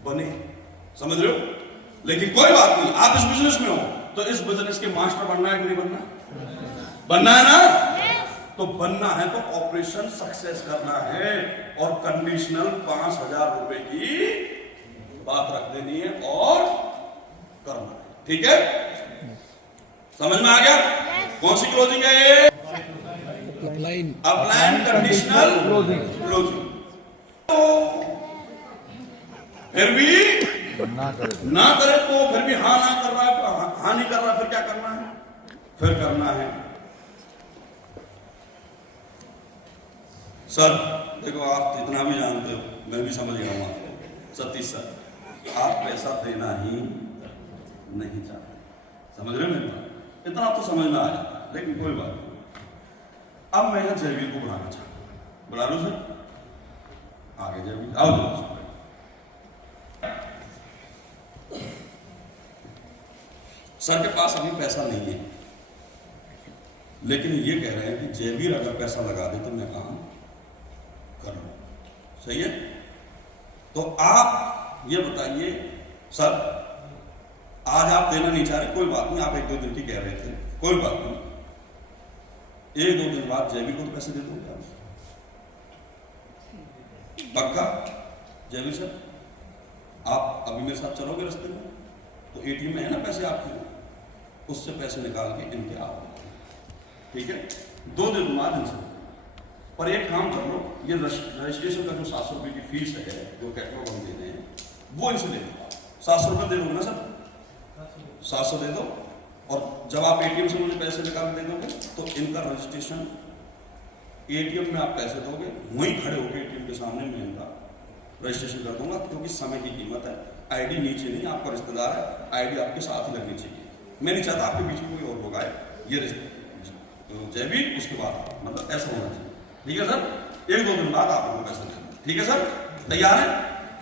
बने। समझ रहे हो? लेकिन कोई बात नहीं, आप इस बिजनेस में हो तो इस बिजनेस के मास्टर बनना है कि नहीं बनना? बनना है ना? तो बनना है तो ऑपरेशन सक्सेस करना है और कंडीशनल 5,000 रुपए की बात रख देनी है और करना है। ठीक है? समझ में आ गया? कौन सी क्लोजिंग है ये? अपलाइन। Upline conditional closing. तो फिर भी ना करे तो फिर भी हाँ ना कर रहा है, हाँ नहीं कर रहा, फिर क्या करना है? फिर करना है सर देखो, आप इतना भी जानते हो, मैं भी समझ गया हूं आपको। सतीश सर, आप पैसा देना ही नहीं चाहते। समझ रहे हो मेरी बात? इतना तो समझ में आ जाता है, लेकिन कोई बात नहीं। अब मैं यहाँ जयवीर को बुलाना चाहता हूँ। बुला लो सर, आगे जयवीर आओ। सर के पास अभी पैसा नहीं है, लेकिन ये कह रहे हैं कि जयवीर अगर पैसा लगा दे तो मैं काम कर लूं। सही है? तो आप ये बताइए सर, आज आप देना नहीं चाह रहे, कोई बात नहीं, आप 1-2 दिन की कह रहे थे, कोई बात नहीं, 1-2 दिन बाद जयवीर को पैसे दे दोगे आप? पक्का? जयवीर सर, आप अभी मेरे साथ चलोगे रास्ते में? तो एटीएम में है ना पैसे आपके, उससे पैसे निकाल के इनके आप, ठीक है? 2 दिन बाद इनसे। पर एक काम कर लो, ये रजिस्ट्रेशन का जो 700 रुपये की फीस है, जो कैटलॉग हम दे रहे हैं, वो इनसे ले लो। 700 रुपये दे दोगे ना सर? 700 दे दो, और जब आप एटीएम से मुझे पैसे निकाल दे दोगे तो इनका रजिस्ट्रेशन एटीएम में आप पैसे दोगे, वहीं खड़े होकर एटीएम के सामने मैं इनका रजिस्ट्रेशन कर दूंगा, क्योंकि समय की कीमत है। आईडी नीचे नहीं, आपका रिश्तेदार है, आईडी आपके साथ ही लगनी चाहिए। मैं नहीं चाहता आपके बीच में कोई और लोग आए। ये जयवीर उसके बाद मतलब ऐसा होना चाहिए। ठीक है सर? 1-2 दिन बाद आप लोगों को पैसा देना। ठीक है सर? तैयार है?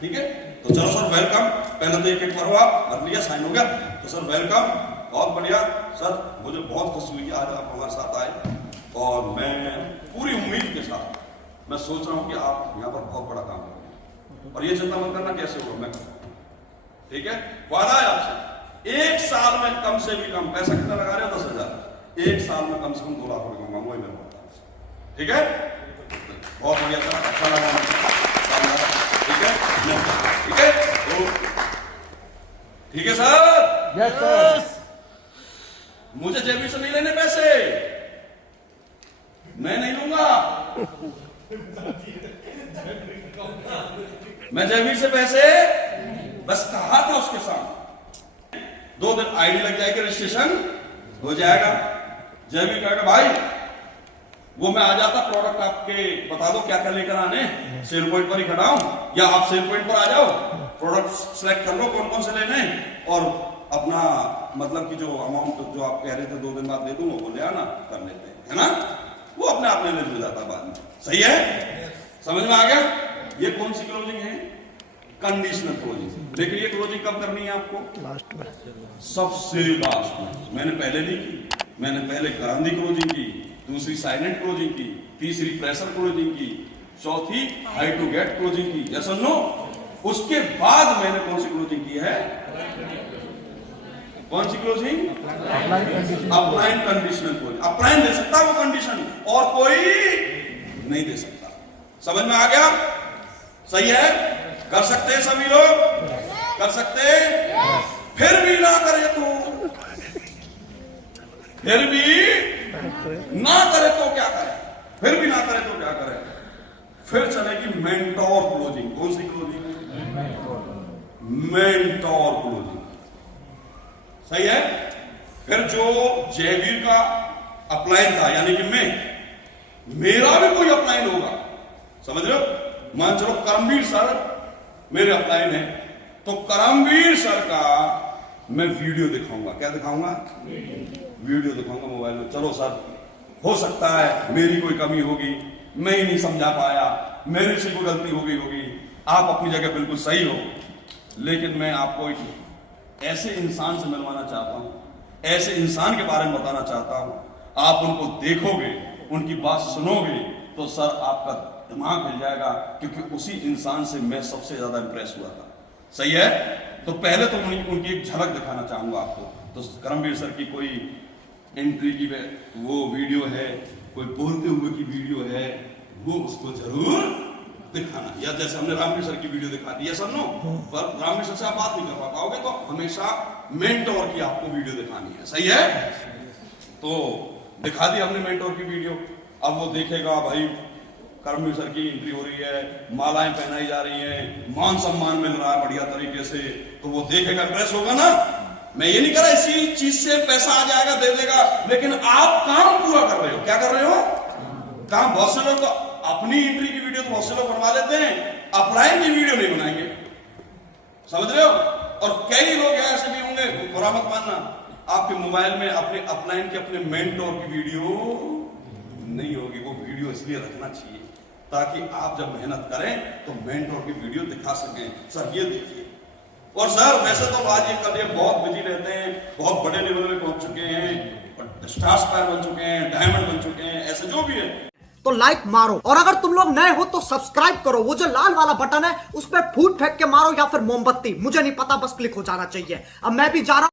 ठीक है, तो चलो सर, वेलकम। पहले तो एक करो, आप कर लिया, साइन हो गया, तो सर वेलकम, बहुत बढ़िया सर। मुझे बहुत खुशी हुई कि आज आप हमारे साथ आए, और मैं पूरी उम्मीद के साथ मैं सोच रहा हूँ कि आप यहाँ पर बहुत बड़ा काम करेंगे, और ये चिंता मत करना कैसे होगा, मैं करूँगा। ठीक है? वादा है आपसे, 1 साल में कम से भी कम, पैसा कितना लगा रहे हो? 10,000। 1 साल में कम से कम 2 लाख रुपए कमाऊंगा, वही मेरा वादा है। ठीक है? बहुत बढ़िया सर, अच्छा लगा। ठीक है? ठीक है? तो ठीक है सर? Yes sir. मुझे जयवीर से नहीं लेने पैसे, मैं नहीं लूंगा। मैं जयवीर से पैसे बस कहा था उसके सामने। 2 दिन आईडी लग जाएगी, रजिस्ट्रेशन हो जाएगा। जयवीर कहेगा भाई वो मैं आ जाता, प्रोडक्ट आपके बता दो क्या क्या लेकर आने, सेल पॉइंट पर ही खड़ा हूं, या आप सेल पॉइंट पर आ जाओ, प्रोडक्ट सेलेक्ट कर लो कौन कौन से लेने, और अपना मतलब कि जो अमाउंट जो आप कह रहे थे 2 दिन बाद दे दूंगा, वो ले आना, कर लेते हैं, है ना? वो अपने आप लेने हो जाता बाद में। सही है? समझ में आ गया? ये कौन सी क्लोजिंग है? Conditional closing. लेकिन ये क्लोजिंग कब करनी है आपको? लास्ट में, सबसे लास्ट में। मैंने पहले नहीं की, मैंने पहले गारंटी क्लोजिंग की, दूसरी साइलेंट क्लोजिंग की, तीसरी प्रेशर क्लोजिंग की, चौथी हाई टू गेट क्लोजिंग की, जैसा नो। उसके बाद मैंने कौन सी क्लोजिंग की है? कौन सी closing? Upline conditional closing. Upline दे सकता है वो कंडीशन, और कोई नहीं दे सकता। समझ में आ गया? सही है? कर सकते हैं सभी लोग? कर सकते हैं? फिर भी ना करे तो, फिर भी ना करे तो क्या करे? फिर भी ना करे तो क्या करे? फिर चलेगी मेंटोर क्लोजिंग। कौन सी क्लोजिंग? Mentor closing. सही है। फिर जो जयवीर का अपलाइन था, यानी कि मेरा भी कोई अपलाइन होगा, समझ रहे हो। मान चलो करमवीर सर मेरे अपलाइन है, तो करमवीर सर का मैं वीडियो दिखाऊंगा। क्या दिखाऊंगा? वीडियो दिखाऊंगा मोबाइल में। चलो सर, हो सकता है मेरी कोई कमी होगी, मैं ही नहीं समझा पाया, मेरे से कोई गलती हो गई होगी, आप अपनी जगह बिल्कुल सही हो, लेकिन मैं आपको एक ऐसे इंसान से मिलवाना चाहता हूं, ऐसे इंसान के बारे में बताना चाहता हूं। आप उनको देखोगे, उनकी बात सुनोगे, तो सर आपका दिमाग हिल जाएगा, क्योंकि उसी इंसान से मैं सबसे ज्यादा इंप्रेस हुआ था। सही है। तो पहले तो उनकी एक झलक दिखाना चाहूंगा आपको। तो करमवीर सर की कोई एंट्री की वो वीडियो है, कोई बोलते हुए की वीडियो है, वो उसको जरूर दिखाना। या जैसे हमने रामवीर सर की वीडियो दिखा दी है सर नो, पर रामवीर सर से आप बात नहीं कर पाओगे, तो हमेशा मेंटोर की आपको वीडियो दिखानी है। सही है। तो दिखा दी हमने मेंटोर की वीडियो। अब वो देखेगा भाई करमवीर सर की एंट्री हो रही है, मालाएं पहनाई जा रही हैं, मान सम्मान मिल रहा है बढ़िया तरीके से, तो वो देखेगा, इंप्रेस होगा ना। मैं ये नहीं कह रहा इसी चीज से पैसा आ जाएगा, दे देगा, लेकिन आप काम पूरा कर रहे हो। क्या कर रहे हो? काम। बहुत से लोग तो अपनी एंट्री की वीडियो तो बहुत से लोग बनवा लेते हैं, अपलाइन की वीडियो नहीं बनाएंगे, समझ रहे हो। और कई लोग ऐसे भी होंगे, बुरा मत मानना, आपके मोबाइल में अपने अपलाइन के अपने मेंटोर की वीडियो नहीं होगी। वो वीडियो इसलिए रखना चाहिए ताकि आप जब मेहनत करें तो मेंटोर की वीडियो दिखा सकें, सर ये देखिए। और सर वैसे तो आज ये करिए बहुत बिजी रहते हैं, बहुत बड़े लेवल में पहुंच चुके हैं, स्टार स्टार बन चुके हैं, डायमंड बन चुके हैं, ऐसे जो भी है। तो लाइक मारो, और अगर तुम लोग नए हो तो सब्सक्राइब करो। वो जो लाल वाला बटन है उस पर फूट फेंक के मारो, या फिर मोमबत्ती, मुझे नहीं पता, बस क्लिक हो जाना चाहिए। अब मैं भी जा रहा हूं।